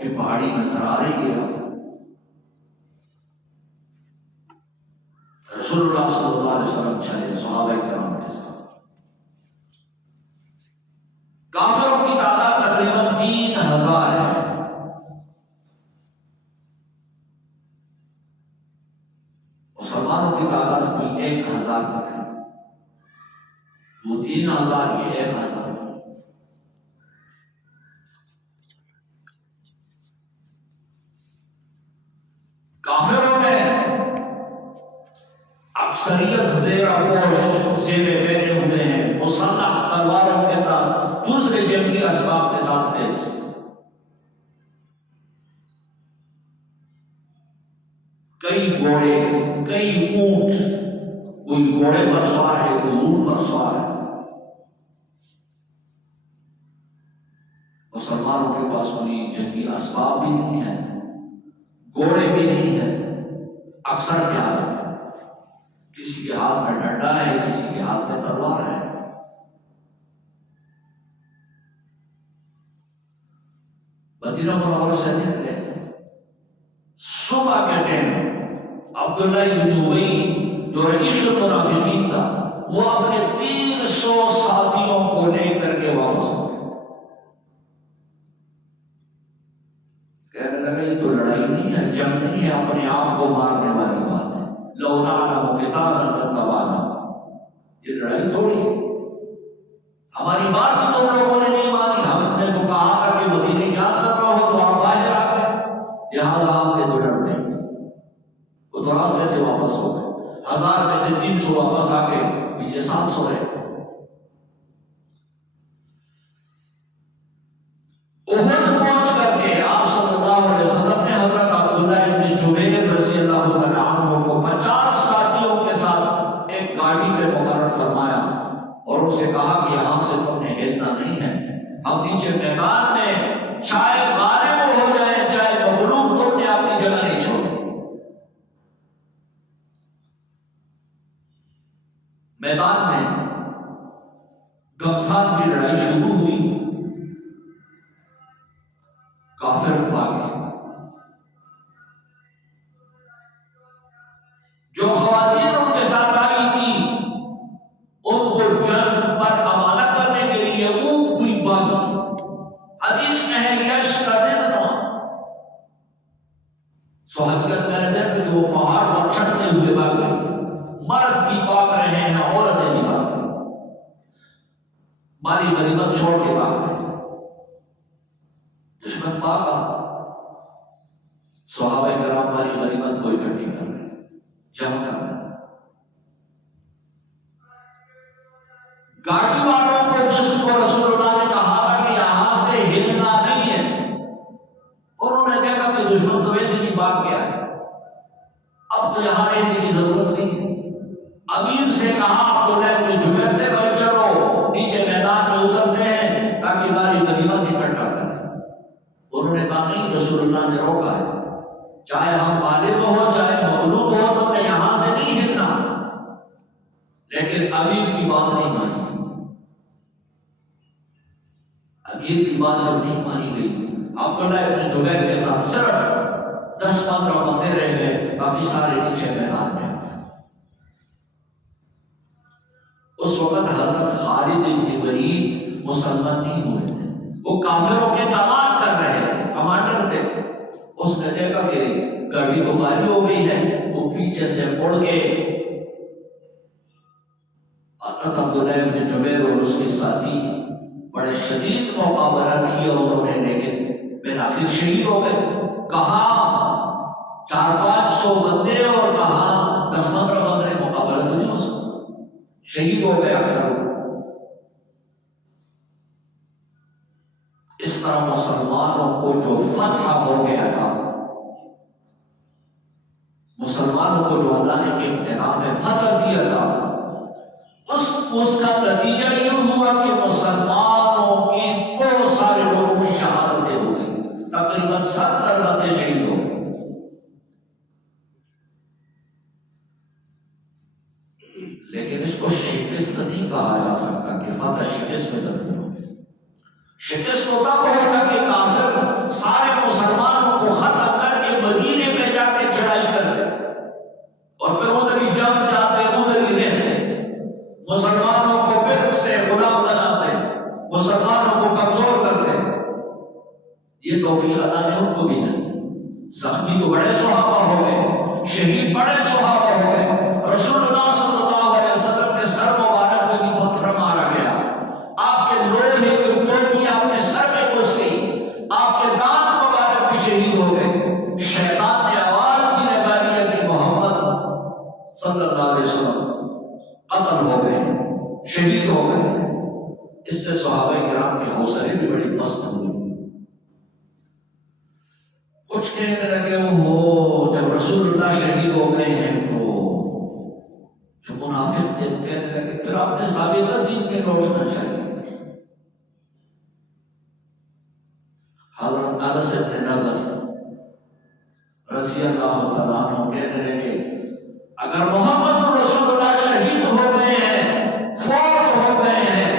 کی پہاڑی نظر آ رہی ہے. رسول اللہ صلی اللہ علیہ وسلم چلے صحابہ کرام کے ساتھ. کافروں کی تعداد تقریباً 3000 ہے. مسلمانوں کی تعداد کوئی 1000 تک ہے. وہ 3000 یہ 1000. کافروں میں اکثریت زیر پوش زیرے پہنے ہوئے ہیں، مسلح تلواروں کے ساتھ، دوسرے جنگی اسباب کے ساتھ لیس. کئی گھوڑے، کئی اونٹ، کوئی گھوڑے پر سوار ہے، کوئی اونٹ پر سوار ہے. مسلمانوں کے پاس کوئی جنگی اسباب بھی نہیں ہے، گھوڑے بھی نہیں ہے. اکثر کیا ہے، کسی کے ہاتھ میں ڈنڈا ہے، کسی کے ہاتھ میں تلوار ہے. مدینہ منورہ سے نکلے صبح کے ٹائم. عبداللہ بن ابی جو رئیس المنافقین تھا، وہ اپنے 300 ساتھیوں کو لے کر کے واپس ہو گئے. کہنے لگے یہ تو لڑائی نہیں ہے، جنگ نہیں ہے، اپنے آپ کو مارنے والی بات ہے. لو نعلم قتالا لاتبعنا، یہ لڑائی تھوڑی ہے. ہماری بات بھی تم لوگوں نے نہیں مانی. ہم نے تو کہا تھا کہ مدینے جان کر رہا ہو تو آپ باہر آ گئے، لہٰذا آپ نے تو ڈر گئے. وہ تو راستے سے واپس ہو گئے. 1000 میں سے 300 واپس آ کے پیچھے 700 رہے. احد پہنچ کر کے آپ صلی اللہ علیہ وسلم نے حضرت عبداللہ بن جبیر رضی اللہ تعالیٰ عنہ کو 50 ساتھیوں کے ساتھ ایک گاڑی پہ مقرر فرمایا اور ان سے کہا کہ یہاں سے تم نے ہلنا نہیں ہے. ہم نیچے میدان میں چاہے غالب ہو جائے چاہے مغلوب، تم نے اپنی جگہ نہیں چھوڑی. میدان میں گمسان کی لڑائی شروع ہوئی. کافر بھاگے. جو خواتین ان کے ساتھ آئی تھی ان کو جنگ پر حوالہ کرنے کے لیے وہ کوئی بھاگی. حدیث میں ہے یشتدلن، صحابیت میں نے دیکھا کہ وہ پہاڑ پر چڑھتے ہوئے بھاگے. مرد بھی بھاگ رہے ہیں، عورتیں بھی بھاگ رہی ہیں، مالی غنیمت چھوڑ کے بھاگ رہے ہیں. دشمن بھاگا، صحابہ کرام مالی غنیمت کو اکٹھی کر رہے ہیں، جمع کر رہے ہیں. گاڑی والوں کو جس کو رسول اللہ نے کہا تھا کہ یہاں سے ہلنا نہیں ہے، انہوں نے دیکھا کہ دشمن تو ویسے بھی بھاگ گیا ہے، اب تو یہاں رہنے کی ضرورت نہیں ہے. امیر سے کہا عبداللہ بن جبیر سے بھائی چلو نیچے میدان میں اترتے ہیں تاکہ مالی غنیمت اکٹھا کریں. انہوں نے کہا نہیں، رسول اللہ نے روکا ہے، چاہے ہم غالب ہو چاہے مغلوب ہو تم نے یہاں سے نہیں ہلنا. لیکن امیر کی بات نہیں مانی. امیر کی بات جب نہیں مانی گئی، عبداللہ بن جبیر کے ساتھ صرف 10-15 بندے رہ گئے، باقی سارے نیچے میدان میں. اس وقت حضرت خالد بن ولید مسلمان نہیں ہوئے تھے، وہ کافروں کے کمان کر رہے تھے، کمانڈر تھے. اس نے دیکھا کہ گاڑی تو خالی ہو گئی ہے، وہ پیچھے سے مڑ کے حضرت عبداللہ بن جبیر اور اس کے ساتھی بڑے شدید مقابلہ کیا انہوں نے، لیکن بالآخر شہید ہو گئے. کہاں 400-500 بندے اور کہاں 10-15 بندے، مقابلہ تو نہیں ہو سکتا. شہید ہو گئے اکثر. اس طرح مسلمانوں کو جو فتح ہو گیا تھا، مسلمانوں کو جو اللہ نے ابتدا میں فتح دیا تھا، اس کا نتیجہ یہ ہوا کہ مسلمانوں کی بہت سارے لوگوں کی شہادتیں ہو گئی. تقریباً 70 بندے شہید ہو گئے. لیکن اس کو شکست نہیں کہا جا سکتا کہ فتح شکست میں تبدیل ہو گئی. شکست تو تب ہوگا کہ کافر سارے مسلمان یہ توفیق اللہ نے ان کو بھی نہیں. زخمی تو بڑے صحابہ ہو گئے، شہید بڑے صحابہ ہو گئے. رسول اللہ صلی اللہ علیہ وسلم کے سر مبارک میں بھی پتھر مارا گیا، آپ کے لوہے کی ٹوپی آپ کے سر میں گھس گئی، آپ کے دانت مبارک بھی شہید ہو گئے. شیطان نے آواز بھی لگا دیا کہ محمد صلی اللہ علیہ وسلم قتل ہو گئے، شہید ہو گئے. اس سے صحابہ کرام کے حوصلے بھی بڑی پست ہوئی. کچھ کہنے لگے وہ جب رسول اللہ شہید ہو گئے ہیں تو جو منافق تھے کہنے لگے پھر آپ نے سابقہ دین میں لوٹنا چاہیے. حضرت انس بن نضر رضی اللہ تعالیٰ عنہ کہنے لگے اگر محمد رسول اللہ شہید ہو گئے ہیں، فوت ہو گئے ہیں،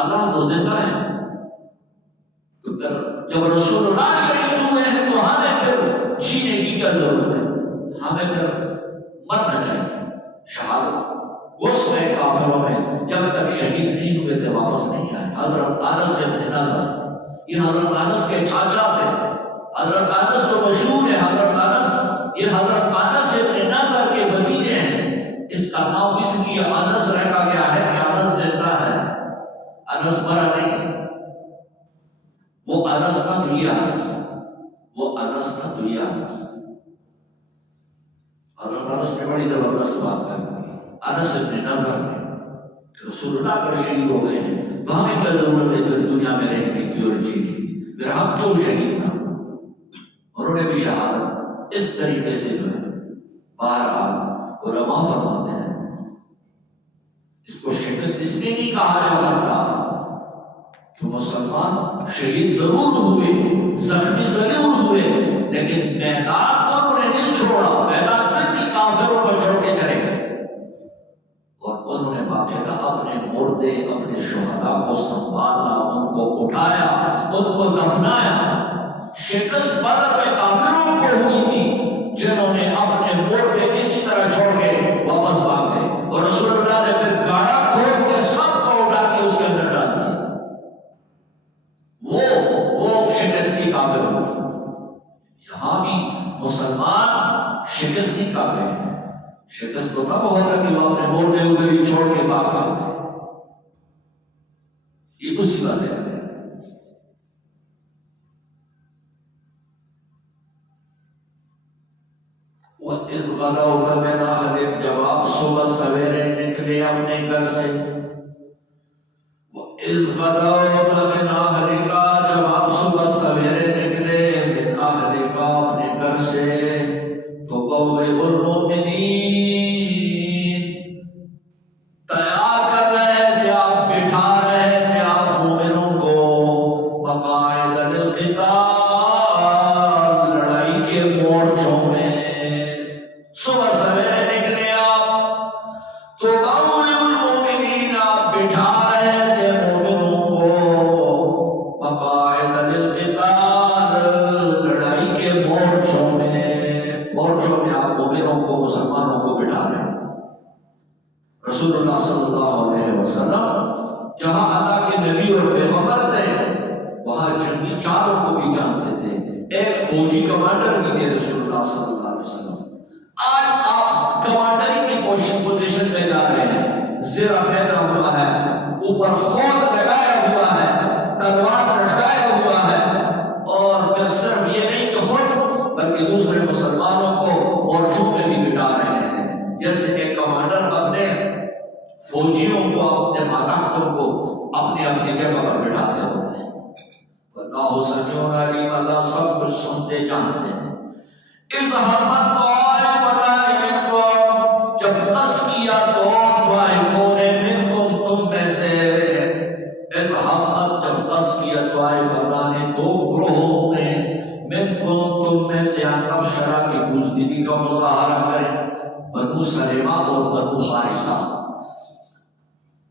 اللہ تو زندہ ہے، تو پھر جب رسول اللہ شہید ہوئے ہیں تو ہمیں پھر جینے کی کیا ضرورت ہے، ہمیں پھر مرنا چاہیے. شہادت اس میں کافروں میں جب تک شہید نہیں ہوئے تھے واپس نہیں آئے. حضرت انس بن نضر، یہ حضرت انس کے چاچا تھے. حضرت انس تو مشہور ہے، حضرت انس یہ حضرت انس بن نضر کے بھتیجے ہیں. اس کا نام اس لیے انس رکھا گیا ہے کہ انس زندہ ہے، انس مرا نہیں. وہ انس نہ تو یہ انس، وہ انس نہ تو یہ انس. حضرت انس نے بڑی زبردست بات کر دی. انس بن نضر نے رسول اللہ اگر شہید ہو گئے ہیں تو ہمیں کیا ضرورت ہے پھر دنیا میں رہنے کی اور جینے کی، پھر ہم کیوں شہید نہ. انہوں نے بھی شہادت اس طریقے سے جو ہے بہرحال علماء فرماتے ہیں اس کو شکست اس لیے نہیں کہا جا سکتا کہ مسلمان شہید ضرور ہوئے، زخمی ضرور ہوئے، لیکن میدان کو انہوں نے نہیں چھوڑا. میدان میں بھی کافروں کو چھوڑ کے چلے گئے اور انہوں نے باقاعدہ اپنے مردے، اپنے شہداء کو سنبھالا، ان کو اٹھایا، ان کو دفنایا. شکست بدر میں کافروں کو ہوئی تھی جنہوں نے اپنے مردے اسی طرح چھوڑ کے واپس بھاگ گئے، اور رسول اللہ نے پھر گاڑا کھول کے سب کو اٹھا کے اس کے اندر ڈال دیا. وہ شکست کی کافر ہوئی. یہاں بھی مسلمان شکست نہیں کر رہے ہیں. شکست تو تب ہوتا کہ وہ اپنے مردے ادھر ہی چھوڑ کے بھاگ جاتے. یہ اسی بات ہے. اس غدوت من اہلک، جب آپ صبح سویرے نکلے اپنے گھر سے. اس غدوت من اہلک، جب آپ صبح سویرے نکلے من اہلک اپنے گھر سے، تو بوئ المؤمنین تیار کر رہے تھے، آپ بٹھا رہے تھے آپ مومنوں کو مقاعد للقتال، لڑائی کے مورچوں میں. صبح سویرے نکلے آپ تو بوئ المؤمنین، آپ بٹھا رہے تھے مومنوں کو مقاعد للقتال، لڑائی کے مورچوں میں. مورچوں میں آپ مومنوں کو، مسلمانوں کو بٹھا رہے تھے. رسول اللہ صلی اللہ علیہ وسلم جہاں اللہ کے نبی اور پیغمبر تھے وہاں جنگی چاروں کو بھی جانتے تھے. ایک فوجی کمانڈر بھی تھے رسول اللہ صلی اللہ علیہ وسلم. آج آپ کمانڈری کی پوزیشن میں جا رہے ہیں، زرہ پہنا ہوا ہے، اوپر خود لگایا ہوا ہے، تلوار لٹکایا ہوا ہے، اور پھر صرف یہ نہیں کہ خود بلکہ دوسرے مسلمانوں کو مورچوں میں بھی بٹھا رہے ہیں. جیسے کہ کمانڈر اپنے فوجیوں کو، اپنے ماتحتوں کو اپنی اپنی جگہ پر بٹھاتے ہوتے ہیں. اللہ سمیع علیم، اللہ سب کچھ سنتے جانتے ہیں. اس ہمت طائفتان منکم، جب قص کیا تو طائفوں نے منکم، تم میں سے. اس ہمت، جب قص کیا طائفتان، دو گروہوں نے، منکم، تم میں سے، ان تبشرا کی بزدلی کا مظاہرہ کریں، بنو سلیمہ اور بنو حارثہ.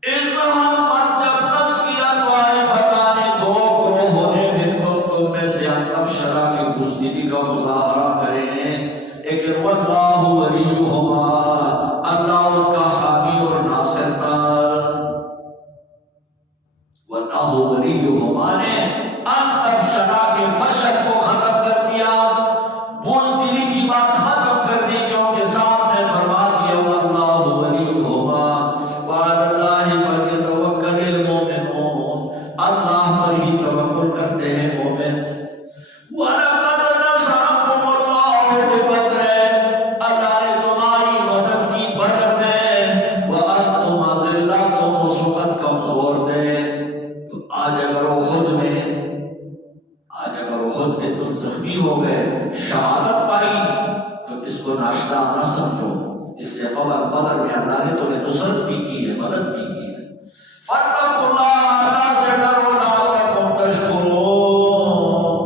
اس ہمت، جب قص کیا طائفتان، دو گروہوں نے، منکم، تم میں سے، ان تبشرا کی بزدلی کا مظاہرہ کریں، لیکن واللہ ولیہما، اللہ ان کا حامی اور ناصر تھا. واللہ ولیہما نے ان تبشرا کے تم زخمی ہو گئے، شہادت پائی، تو اس کو ناشتہ نہ سمجھو، اس سے قبل بدر میں اللہ نے تمہیں نصرت بھی کی ہے، مدد بھی کی ہے۔ فَاتَّقُوا اللَّهَ، اللہ سے ڈرو، لَعَلَّكُمْ تَشْكُرُونَ،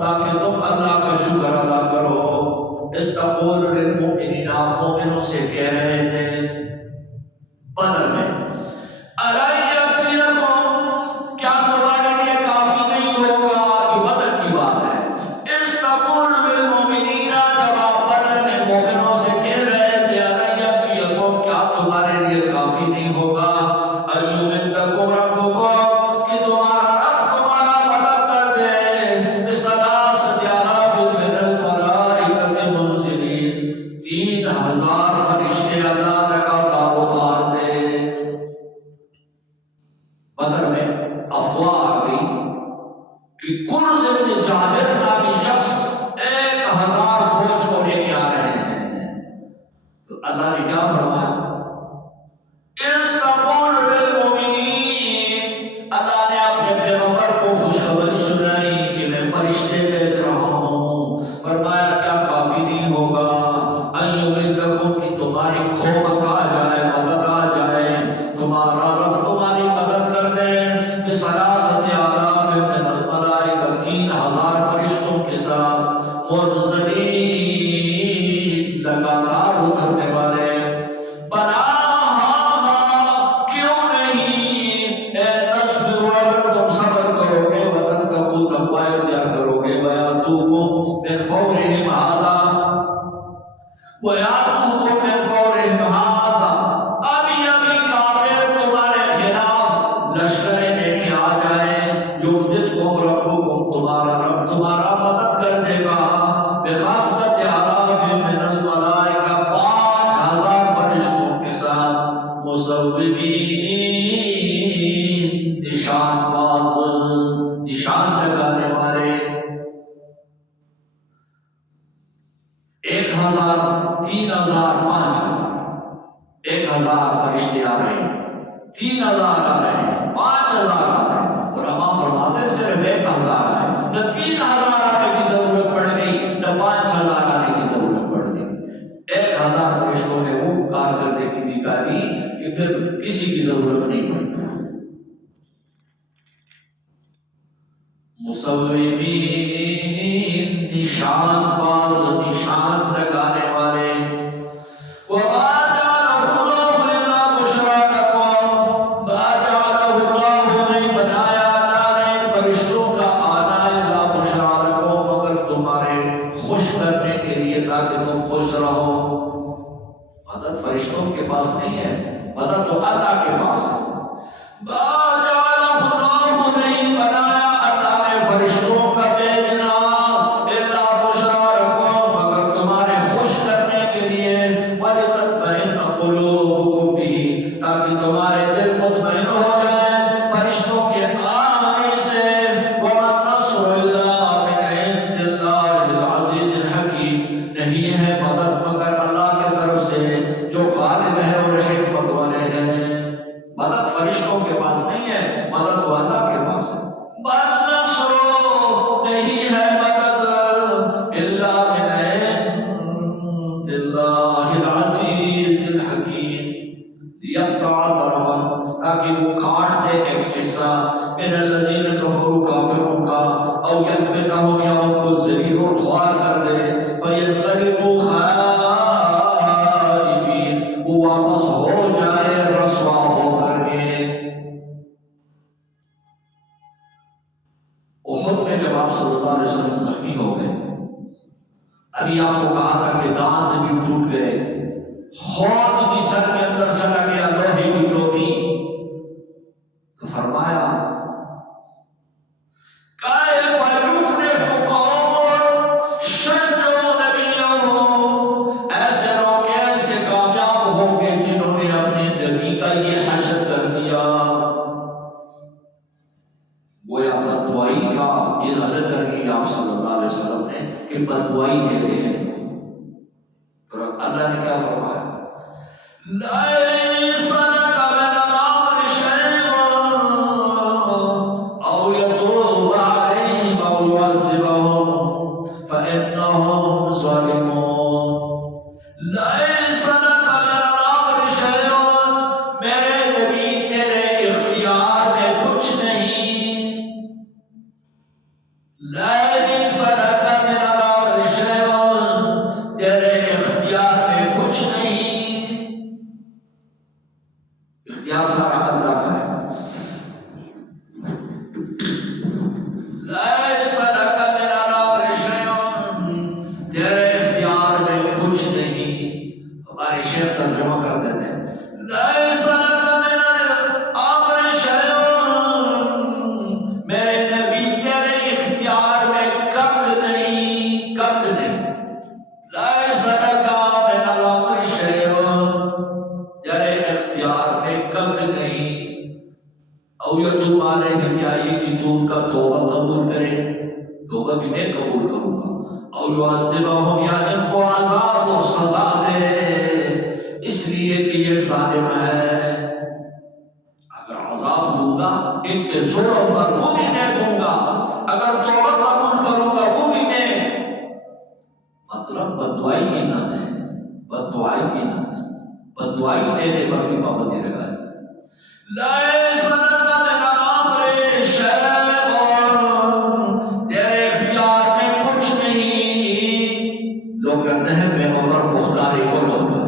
تاکہ تم اللہ کا شکر ادا کرو۔ استقول للمؤمنین، آپ مومنوں سے کہہ رہے تھے بدر میں، أَلَنْ يَكْفِيَكُمْ، کیا تمہارے لیے کافی نہیں ہوگا؟ یہ بدر کی بات ہے۔ استقول للمؤمنین، جب آپ بدر میں مومنوں سے کہہ رہے تھے أَلَنْ يَكْفِيَكُمْ، کیا تمہارے لیے کافی نہیں ہوگا؟ أَن يُمِدَّكُمْ رَبُّكُمْ، کہ تمہارا رب تمہارا مدد کر دے، بِثَلَاثَةِ آلَافٍ مِّنَ الْمَلَائِكَةِ مُنزِلِينَ، 3000 فرشتے اللہ لگاتار اتار دے۔ بدر میں افواہ آ گئی کہ کرز ابن جابر نامی شخص 1000 فوج کو لے کے آ رہے ہیں، تو اللہ نے کیا فرمایا؟ استقول للمؤمنین، اللہ نے اپنے پیغمبر کو خوشخبری سنائی کہ میں فرشتے بھیج رہا ہوں، فرمایا کیا کافی نہیں ہوگا؟ ان یمدکم، کہ تمہاری کھوپک آ جائے، مدد آ جائے، تمہارا رب تمہاری مدد کر دے، بثلاثۃ آلاف من الملائکہ، 3000 فرشتوں کے ساتھ، منزلین، لگاتار اترنے والے۔ بنا من فورهم هذا ويأتوكم من فورهم هذا، ابھی کافر تمہارے خلاف لشکر لے کے آ جائیں، یمددکم ربکم، تمہارا رب تمہارا مدد کر دے گا، بخمسۃ آلاف من الملائکہ، 5000 فرشتوں کے ساتھ، مصوبین، نشان باز، نشان لگانے والے۔ 1000 3000 5000، 1000 فرشتے آ رہے ہیں، 3000 آ رہے ہیں، 5000 آ رہے ہیں، علماء فرماتے صرف 1000 آئے، نہ 3000 آنے کی ضرورت پڑ گئی، نہ 5000 آنے کی ضرورت پڑ گئی۔ 1000 فرشتوں نے وہ کارکردگی دکھائی کہ پھر کسی کی ضرورت نہیں پڑتی۔ مصوبین، نشان باز، نشان لگانے والے۔ وما جعله الله الا بشرى لكم، ما جعله الله، نہیں بنایا اللہ نے فرشتوں کا آنا الا بشرى لكم، مگر تمہارے خوش کرنے کے لیے، تاکہ تم خوش رہو۔ مدد فرشتوں کے پاس نہیں ہے، مدد تو اللہ کے پاس ہے۔ ما جعله الله، نہیں بنایا فرشتوں کا بھیجنا الا بشرى لكم، مگر تمہارے خوش کرنے کے لیے، ولتطمئن قلوبكم به، تاکہ تمہارے دل مطمئن ہو جائیں فرشتوں کے آنے سے۔ وما النصر الا من عند الله العزيز الحكيم، نہیں ہے مدد مگر اللہ کی طرف سے جو غالب ہے اور حکمت والے ہیں۔ مدد فرشتوں کے پاس نہیں ہے، مدد تو اللہ کے پاس ہے۔ نہیں ہے مدد الا من عند اللہ العزیز الحکیم، لیقطع طرفا، تاکہ وہ کاٹ دے ایک حصہ، من الذین کفروا، کافروں کا، او یکبتہم، یا ان کو ذلیل و خوار کر دے، فینقلبوا خائبین، وہ واپس ہو جائے رسوا ہو کر کے۔ احد میں جب آپ صلی اللہ علیہ وسلم زخمی ہو گئے، ابھی آپ کو کہا تھا کہ دانت بھی ٹوٹ گئے، خود بھی سر کے اندر چلا گیا، لوہے کی ٹوپی، تو فرمایا کیف یفلح قوم شجوا نبیہم، ایسے لوگ کیسے کامیاب ہوں گے جنہوں نے اپنے نبی کا یہ حشر کر دیا۔ گویا بددعائی کا ارادہ کر کے آپ صلی اللہ علیہ وسلم نے کہ بددعائی دے دے ہیں، تو اللہ نے کیا فرمایا؟ لیس لک من الامر شیء او یتوب علیہم او یعذبہم فإنهم ظالمون ليس لك من الأمر شيء میرے نبی تیرے اختیار میں کچھ نہیں ليس لك من الأمر شيء تیرے اختیار میں کچھ نہیں اختیار سارا اللہ کا ہے ليس لك من الأمر شيء تیرے اختیار میں کچھ نہیں ہمارے شیخ ترجمہ کر دیتے ہیں ليس لك من الأمر شيء میرے نبی تیرے اختیار میں کب نہیں ليس لك من الأمر شيء تیرے اختیار میں کب نہیں او یتوب علیہم یا یہ کہ تو ان کا توبہ قبول کرے توبہ بھی میں قبول کروں گا او یعذبہم یا ان کو عذاب و سزا دے اس لیے کہ یہ ظالم ہے اگر عذاب دوں گا ان کے ظلم پر وہ بھی میں دوں گا اگر توبہ قبول کروں گا وہ بھی میں مطلب بددعائی بھی نہ دیں بددعائی دینے پر بھی پابندی لگا دی ليس لك من الأمر شيء تیرے اختیار میں کچھ نہیں لوگ کہتے ہیں میں عمر مختاری کو لوں گا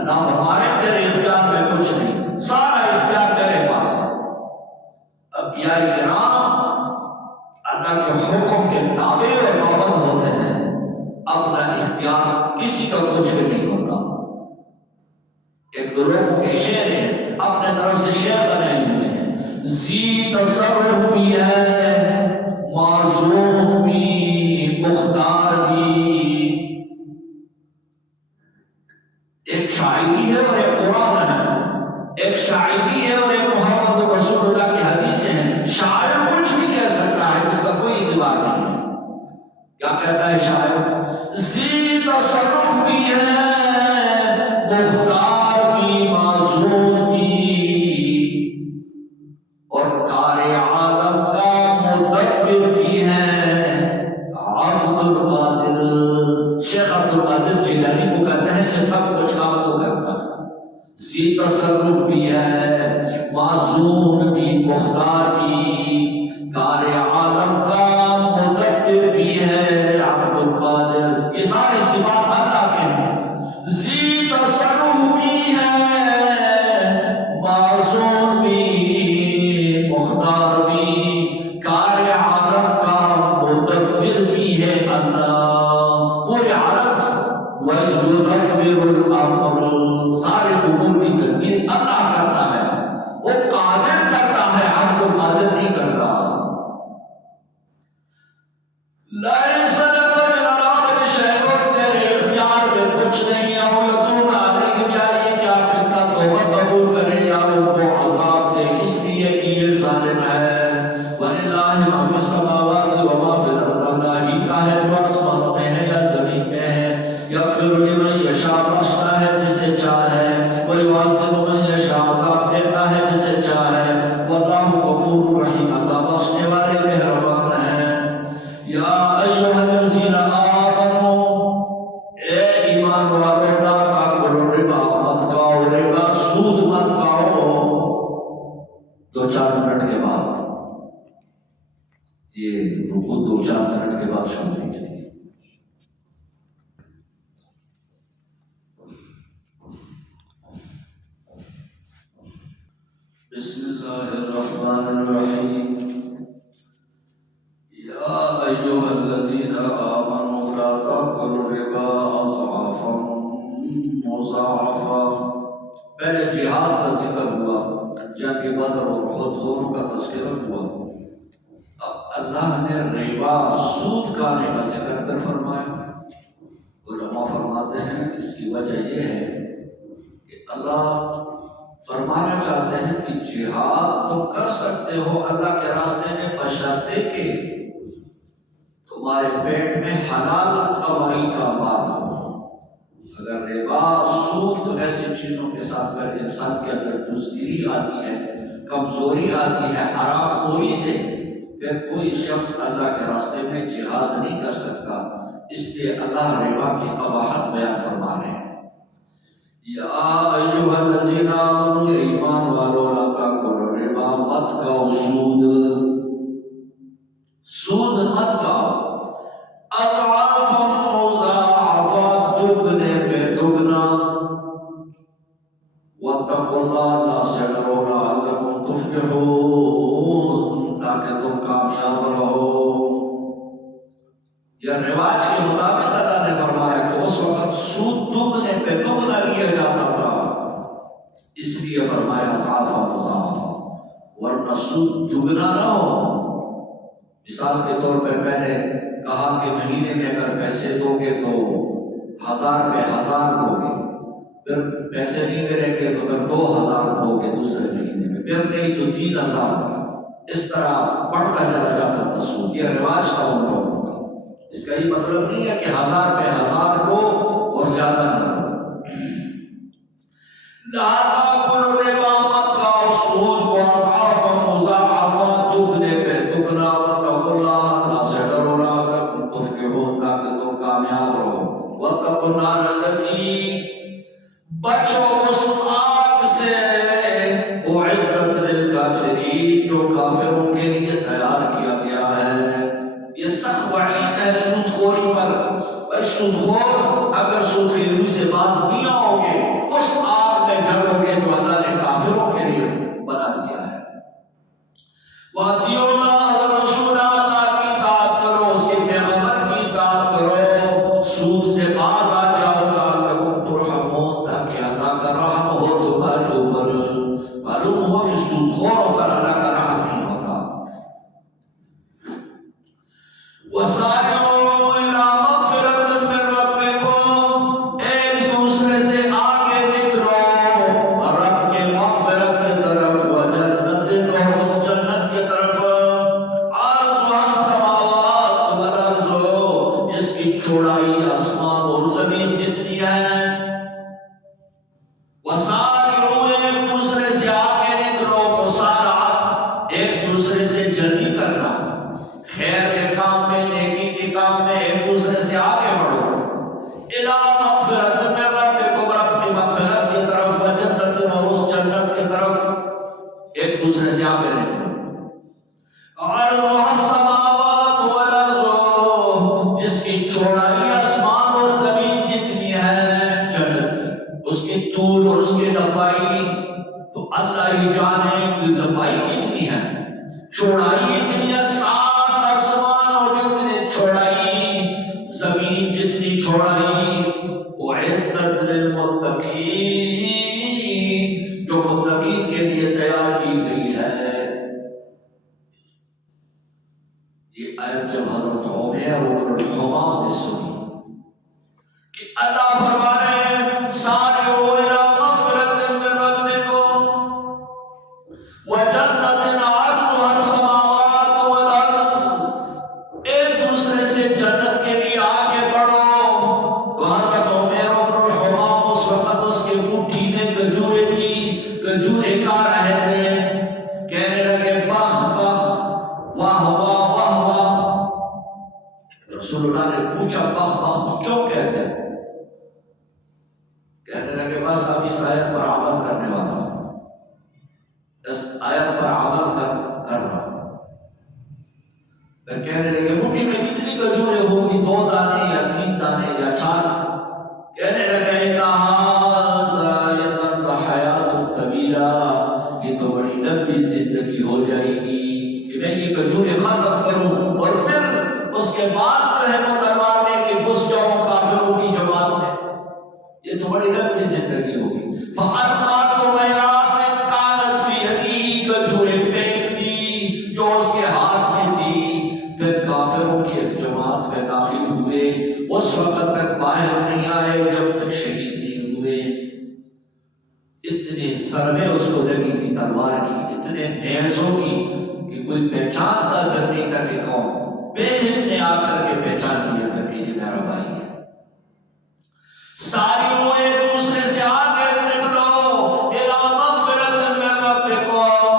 اللہ ہمارے تیرے اختیار میں کچھ نہیں سارا اختیار میرے پاس ہے انبیاء کرام اللہ کے حکم کے تابع اور پابند ہوتے ہیں اپنا اختیار کسی کا کچھ بھی نہیں ہوتا ایک دو لوگوں کے شعر ہیں اپنے طرف سے شعر بنائے ہوئے ہیں زی تصرف بھی ہے معصوم بھی مختار بھی ایک شاعری ہے اور ایک قرآن ہے ایک شاعری ہے اور ایک محمد رسول اللہ کی حدیث ہے شاعر کچھ بھی کہہ سکتا ہے اس کا کوئی اعتبار نہیں ہے کیا کہتا ہے شاعر زی تصرف بھی ہے مختار بھی معصوم بھی اور کار عالم کا مدبر بھی ہے عبد القادر شیخ عبد القادر جیلانی کو کہتے ہیں یہ سب کچھ کام کو کرتا ہے ذی تصرف بھی ہے معصوم بھی مختار بھی کار عالم کا مدبر بھی ہے عبد القادر یہ سارے صفات اللہ کے ہیں ذی تصرف بھی ہے معصوم بھی مختار بھی کار عالم کا مدبر بھی ہے اللہ پورے عالم وَيُدَبِّرُ الْأَمْرَ سارے امور کی تدبیر اللہ کرتا ہے وہ قادر کرتا ہے عبد القادر نہیں کرتا لَيْسَ لَكَ مِنَ الْأَمْرِ شَيْءٌ تیرے اختیار میں کچھ نہیں او یتوب علیہم یا یہ کہ آپ ان کا توبہ قبول کریں یا ان کو عذاب دے اس لیے کہ یہ ظالم ہے وَلِلَّهِ مَا فِي السَّمَاوَاتِ وَمَا فِي الْأَرْضِ اللہ ہی کا ہے جو آسمانوں میں ہے یا زمین میں ہے یغفر لمن یشاء بخشتا ہے جسے چاہے ویعذب من یشاء عذاب دیتا ہے جسے چاہے واللہ غفور رحیم اللہ بخشنے والے مہربان ہیں یا ایھا الذین آمنوا اے ایمان والو لا تاکلوا الربا مت کھاؤ ربا سود مت کھاؤ 2-4 منٹ کے بعد یہ رکوع 2-4 منٹ کے بعد شروع ہونی چاہیے بسم اللہ الرحمن الرحیم یا ایھا الذین آمنوا لا تاکلوا الربا اضعافا مضاعفا پہلے جہاد کا ذکر ہوا جنگ بدر اور احد دونوں کا تذکرہ ہوا اب اللہ نے ربا سود کھانے کا ذکر کر فرمایا علماء فرماتے ہیں اس کی وجہ یہ ہے کہ اللہ فرمانا چاہتے ہیں کہ جہاد تم کر سکتے ہو اللہ کے راستے میں بشرطے کہ تمہارے پیٹ میں حلال کمائی کا مال ہو اگر ربا سود تو ایسی چیزوں کے ساتھ اگر انسان کے اندر بزدلی آتی ہے کمزوری آتی ہے حرام خوری سے پھر کوئی شخص اللہ کے راستے میں جہاد نہیں کر سکتا اس لیے اللہ ربا کی قباحت بیان فرما رہے ہیں۔ یا ایھا الذین آمنوا، ایمان والو، لا تاکلوا الربا، مت کھاؤ سود مت کھاؤ، اضعافا مضاعفا، دگنے پہ دگنا، واتقوا اللہ، اللہ سے ڈرو، لعلکم تفلحون، تاکہ تم کامیاب رہو۔ یا رواج کے مطابق اللہ نے فرمایا کہ اس وقت سود دگنے پہ دگنا لیا جاتا تھا، اس لیے فرمایا اضعافا مضاعفا، ورنہ سود دگنا نہ ہو۔ مثال کے طور پہ پہلے کہا کہ مہینے میں اگر پیسے دو گے تو 1000 پہ 1000 دو گے، پھر پیسے نہیں ملیں گے تو پھر 2000 دو گے دوسرے مہینے میں، پھر نہیں تو 3000، اس طرح بڑھتا چلا جاتا تھا سود۔ یہ رواج تھا ان لوگوں کا۔ اس کا یہ مطلب نہیں ہے کہ 1000 پہ 1000 دو اور زیادہ نہ دو۔ لا تاکلوا الربا، مت کھاؤ سود کو، اضعافا مضاعفا، دگنے پہ دگنا، واتقوا اللہ، اللہ سے ڈرو، لعلکم تفلحون، تاکہ تم کامیاب رہو۔ واتقوا النار التي، بچو اس آگ سے، اعدت للکافرین، جو کافروں کے لیے تیار کیا گیا ہے۔ یہ سخت وعید ہے سود خوری پر۔ سود خور اگر سود خوری سے باز نہیں آؤ گے، اس آگ میں جلو گے جو اللہ نے کافروں کے لیے بنا دیا ہے۔ وَأَطِیعُوا اللَّهَ وَالرَّسُولَ، اللہ کی اطاعت کرو، اس کے پیغمبر کی اطاعت کرو، سود سے باز آ جاؤ، لعلکم ترحمون، تاکہ اللہ کا رحم ہو تمہارے اوپر۔ معلوم ہو کہ سود خوروں پر اللہ کا رحم نہیں ہوتا۔ وَسَارِعُوا إِلَىٰ مَغْفِرَةٍ مِّن رَّبِّكُمْ، ایک دوسرے سے آگے نکلو رب کے مغفرت کی طرف، وجنت، اور اس جنت کی طرف، عرضها السماوات والارض، جس کی چوڑائی آسمان اور زمین جتنی ہے۔ وسارعوا، ایک دوسرے سے آگے نکلو، مسارعت، ایک دوسرے سے جلدی کرنا، خیر کے کام میں، نیکی کے کام میں ایک دوسرے سے آگے بڑھو۔ اِلیٰ مغفرۃ من ربکم، رب کی مغفرت کی طرف، وجنت، اور اس جنت کی طرف ایک دوسرے سے آگے نکلو۔ عرضها السماوات والارض، جس کی چوڑائی آسمان اور زمین جتنی ہے، جنت کی، اس کی طول اور اس کی لمبائی تو اللہ ہی جانے کہ لمبائی کتنی ہے، چوڑائی اتنی ہے، 7 آسمان اور جتنی چوڑائی، زمین جتنی چوڑائی۔ اعدت للمتقین، جو متقین کے لیے تیار کی گئی ہے۔ یہ آیت جب حضرت عمیر بن الحمام نے سنی کہ اللہ فرما رہے ہیں سارعوا إلى مغفرة من ربكم وجنة عرضها السماوات والأرض، ایک دوسرے سے جنت کے لیے آگے بڑھو۔ تو حضرت عمیر بن الحمام اس وقت اس کے مٹھی میں کھجوریں تھی، کھجوریں کھا رہے تھے، کہنے لگے باہ باہ، واہ واہ، واہ واہ۔ رسول اللہ نے پوچھا باہ باہ کیوں کہتے ہیں؟ کہنے لگے بس اب اس آیت پر عمل کرنے والا ہوں، اس آیت پر عمل کر رہا ہوں۔ پھر کہنے لگے مٹھی میں کتنی کھجوریں ہوں گی، 2 دانے یا 3 دانے یا 4؟ کہنے لگے إِنَّ هَٰذَا يَظَلُّ حَيَاةٌ طَوِيلَةٌ، یہ تو بڑی لمبی زندگی ہو جائے گی کہ میں یہ کھجوریں ختم کروں اور پھر اس کے بعد رحمت مارنے کے گھس جاؤں کافروں کی جماعت میں، یہ تو بڑی لمبی زندگی ہوگی۔ فَأَلْقَىٰ طُمَيْرَاتٍ كَانَتْ فِي يَدِهِ، کھجوریں پھینک دی جو اس کے ہاتھ میں تھی، پھر کافروں کی ایک جماعت میں داخل ہوئے، اس وقت تک باہر نہیں آئے جب تک شہید نہیں ہوئے۔ اتنی ضربیں اس کو لگی تھی تلوار کی، اتنے نیزوں کی کہ کوئی پہچان نہ کرنے کا کہ کون، بہن نے آ کر کے پہچان لیا کہ یہ میرا بھائی ہے۔ سارعوا، ایک دوسرے سے آگے نکلو، إِلَىٰ مَغْفِرَةٍ مِّن رَّبِّكُمْ،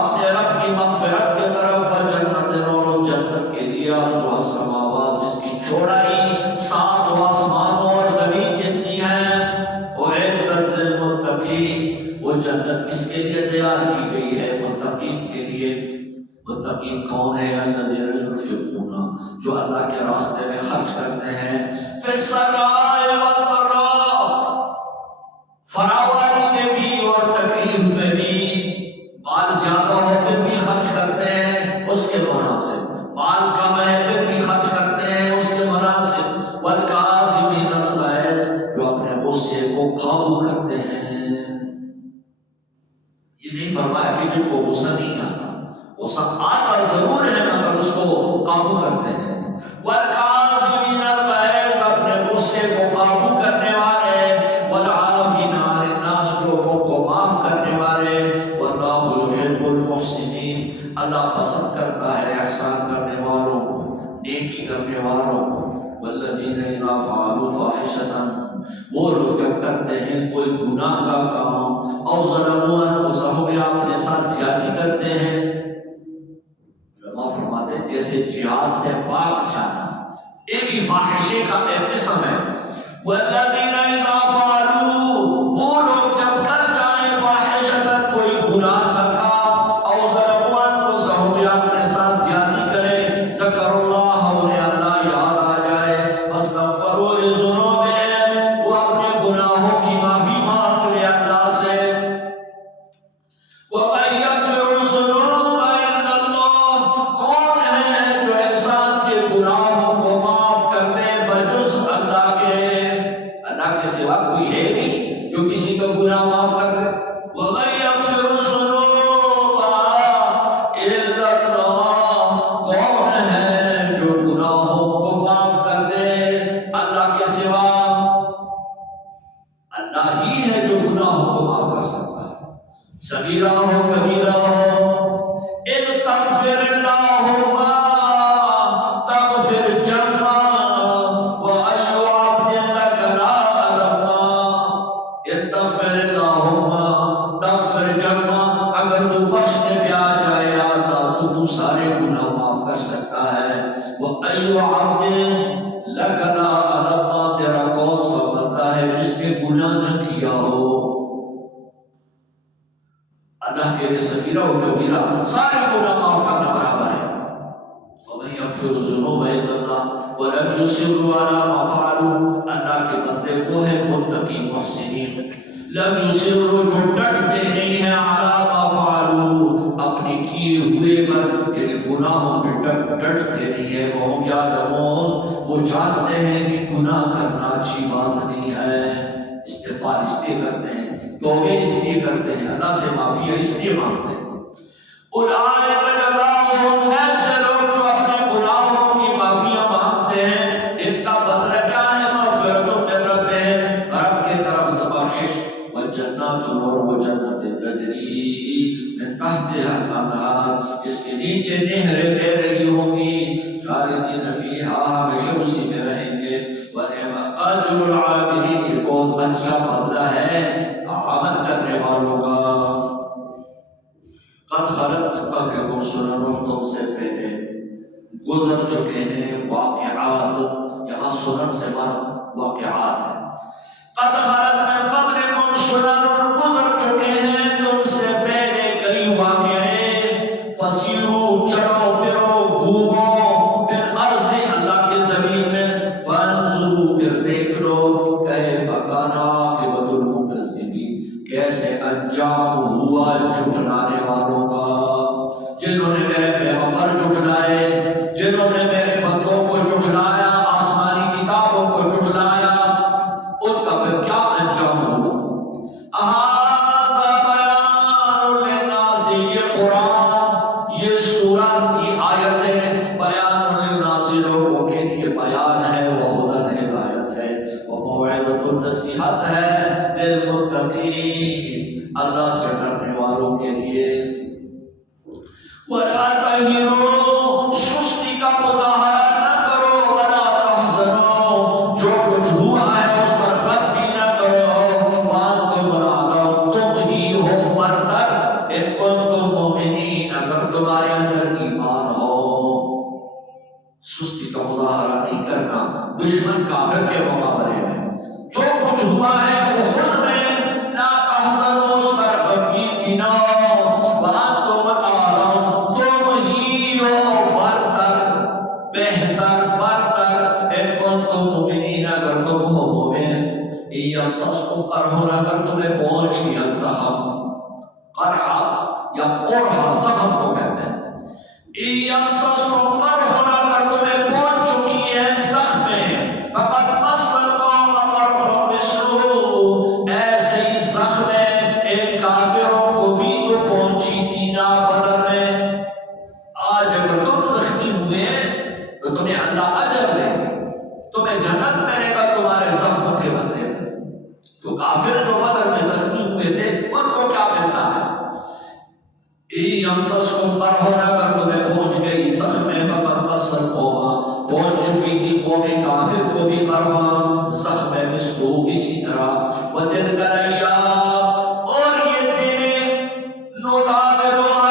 اپنے رب کی مغفرت کی طرف، وجنت، اور جنت کے لیے، عرضها السماوات، جس کی چوڑائی و آسمانوں اور زمین جتنی ہیں، اعدت للمتقین، وہ جنت کس کے لیے تیار کی گئی ہے؟ متقین کے لیے۔ متقین کون ہے؟ الذین ينفقون، جو اللہ کے راستے میں خرچ کرتے ہیں، فی السراء والضراء، فراوانی میں بھی اور تکلیف میں بھی۔ مال زیادہ ہو پھر بھی خرچ کرتے ہیں اس کے مناسب، مال کم ہے پھر بھی خرچ کرتے ہیں اس کے مناسب۔ والکاظمین الغیظ، جو اپنے غصے کو قابو کرتے ہیں۔ یہ نہیں فرمایا کہ جن کو غصہ نہیں آتا، غصہ آتا ضرور ہے مگر اس کو قابو کرتے ہیں۔ والکاظمین الغیظ، اپنے غصے کو قابو کرنے والے۔ والعافین عن الناس، لوگوں کو معاف کرنے والے۔ واللہ یحب المحسنین، اللہ پسند کرتا ہے احسان کرنے والوں کو، نیکی کرنے والوں کو۔ والذین اذا فعلوا فاحشۃ، وہ لوگ جب کرتے ہیں کوئی گناہ کا کام، او ظلموا انفسہم، یا اپنے ساتھ زیادتی کرتے ہیں، علماء فرماتے ہیں جیسے جہاد سے پاک جانا ایک ہی فاحشے کا ایک قسم ہے۔ والذین اذا فعلوا، وہ لوگ جب کر جائیں فاحشۃ، کوئی گناہ کا کام، او ظلموا انفسہم، یا اپنے ساتھ زیادتی کرے، ذکروا اللہ، انہیں اللہ یاد آ جائے، فاستغفروا لذنوبہم، وہ اپنے گناہوں کی معافی مانگ لے اللہ سے۔ وَمَن يَغْفِرُ الذُّنُوبَ إِلَّا اللَّهُ، کون ہے جو انسان کے گناہوں کو معاف کر دے بجز اللہ کے؟ اللہ کے سوا کوئی ہے نہیں جو کسی کا گناہ معاف کر دے۔ وَمَن يَغْفِرُ الذُّنُوبَ إِلَّا اللَّهُ، کون ہے جو گناہوں کو معاف کر دے اللہ کے سوا؟ اللہ ہی ہے جو گناہوں کو معاف کر سکتا ہے، صغیرہ ہو کبیرہ ہو۔ اِن تغفر اللہم تغفر جمع، وَأَيُّ عَبْدٍ لَكَ لَا أَلَمَّا، اِن تغفر اللہم تغفر جمع، اگر تو بخشنے پہ آ جائے یا اللہ تو سارے گناہ معاف کر سکتا ہے۔ وَأَيُّ عَبْدٍ لَكَ لَا أَلَمَّا، تیرا کون سا بندہ ہے جس نے گناہ نہ کیا ہو؟ اللہ کے لیے صغیرہ و کبیرہ سارے گناہ معاف کرنا برابر ہے۔ وَمَن يَغْفِرُ الذُّنُوبَ إِلَّا اللَّهُ وَلَمْ يُصِرُّوا عَلَىٰ مَا فَعَلُوا، اللہ کے بندے وہ ہیں متقی محسنین۔ لم يصروا، جو ڈٹتے نہیں ہیں، عَلَىٰ مَا فَعَلُوا، اپنے کیے ہوئے پر، یعنی گناہوں پہ ڈٹتے نہیں ہیں۔ وَهُمْ يَعْلَمُونَ، وہ جانتے ہیں کہ گناہ کرنا اچھی بات نہیں ہے۔ استغفار اس لیے کرتے ہیں، توبے اس لیے کرتے ہیں، اللہ سے معافی اس لیے مانگتے ہیں۔ اولئک جزاؤہم، ایسے لوگ جو اپنے گناہوں کی معافیاں مانگتے ہیں، ان کا بدلہ کیا ہے؟ مغفرۃ من ربہم، رب کی طرف سے بخشش، وجنات، اور وہ جنتیں تجری من تحتہا الانہار، جس کے نیچے نہریں بہہ رہی ہوں گی، خالدین فیہا، ہمیشہ اسی میں رہیں گے۔ وَنِعْمَ أَجْرُ الْعَامِلِينَ، یہ بہت اچھا بدلہ ہے عمل کرنے والوں کا۔ قد خلت من قبلکم سنن، تم سے پہلے گزر چکے ہیں واقعات، یہاں سنن سے مراد واقعات ہے۔ قد خلت من قبلکم سنن، گزر چکے ہیں تم سے پہلے کئی واقعے۔ فسیروا، چلو پھرو، گھومو، پھر ارض، اللہ کے زمین میں، فانظروا، پھر دیکھ لو، کیف کان عاقبۃ المکذبین، کیسے انجام ہوا جھٹلانے والوں کا۔ جنہوں نے میرے پیغمبر جھٹلائے، جنہوں نے میرے بندوں کو جھٹلایا، آسمانی کتابوں کو جھٹلایا، ان کا پھر کیا انجام ہوا؟ هذا بیان للناس، یہ قرآن، یہ سورہ کی آیت ہے، بیان للناس، لوگوں کے لیے بیان ہے، وہدی، ہدایت ہے، وموعظۃ، نصیحت ہے، للمتقین، اللہ سے ڈرنے والوں کے لیے۔ وَلَا تَهِنُوا، سستی کا مظاہرہ نہ کرو، وَلَا تَحْزَنُوا، جو کچھ ہوا ہے اس پر غم بھی نہ کرو، وَأَنتُمُ الْأَعْلَوْنَ، تم ہی ہو برتر، إِن كُنتُم مُؤْمِنِينَ، اگر تمہارے اندر ایمان ہو۔ سستی کا مظاہرہ نہیں کرنا، دشمن کافر کے مقابلے میں جو کچھ ہوا ہے احد میں، لا تحزنوا، اس پر غمگین نہ ہو، وانتم الاعلون، تم ہی ہو برتر، بہتر، برتر، ان کنتم مؤمنین، اگر تم ہو مومن۔ یمسسکم قرح، اگر تمہیں پہنچ گیا زخم، قرح یا قرح زخم کو کہتے ہیں، یمسسکم قرح، اگر تمہیں پہنچ چکی ہے زخم، فقد مس القوم قرح مثلہ، ایسے ہی زخم ان کافروں کو بھی تو پہنچی تھی نا بدر میں۔ آج اگر تم زخمی ہوئے تو تمہیں اللہ اجر دے گا، تمہیں جنت ملے گا تمہارے زخم کے بدلے میں۔ تو کافر جو بدر میں زخمی ہوئے تھے ان کو کیا ملتا ہے؟ یمسسکم قرح، اگر تمہیں پہنچ گئی زخم، فقد مس القوم، پہنچ چکی تھی قوم کافر کو بھی قرح زخم مثلہ، اسی طرح۔ وتلک الایام، اور یہ دن، نداولها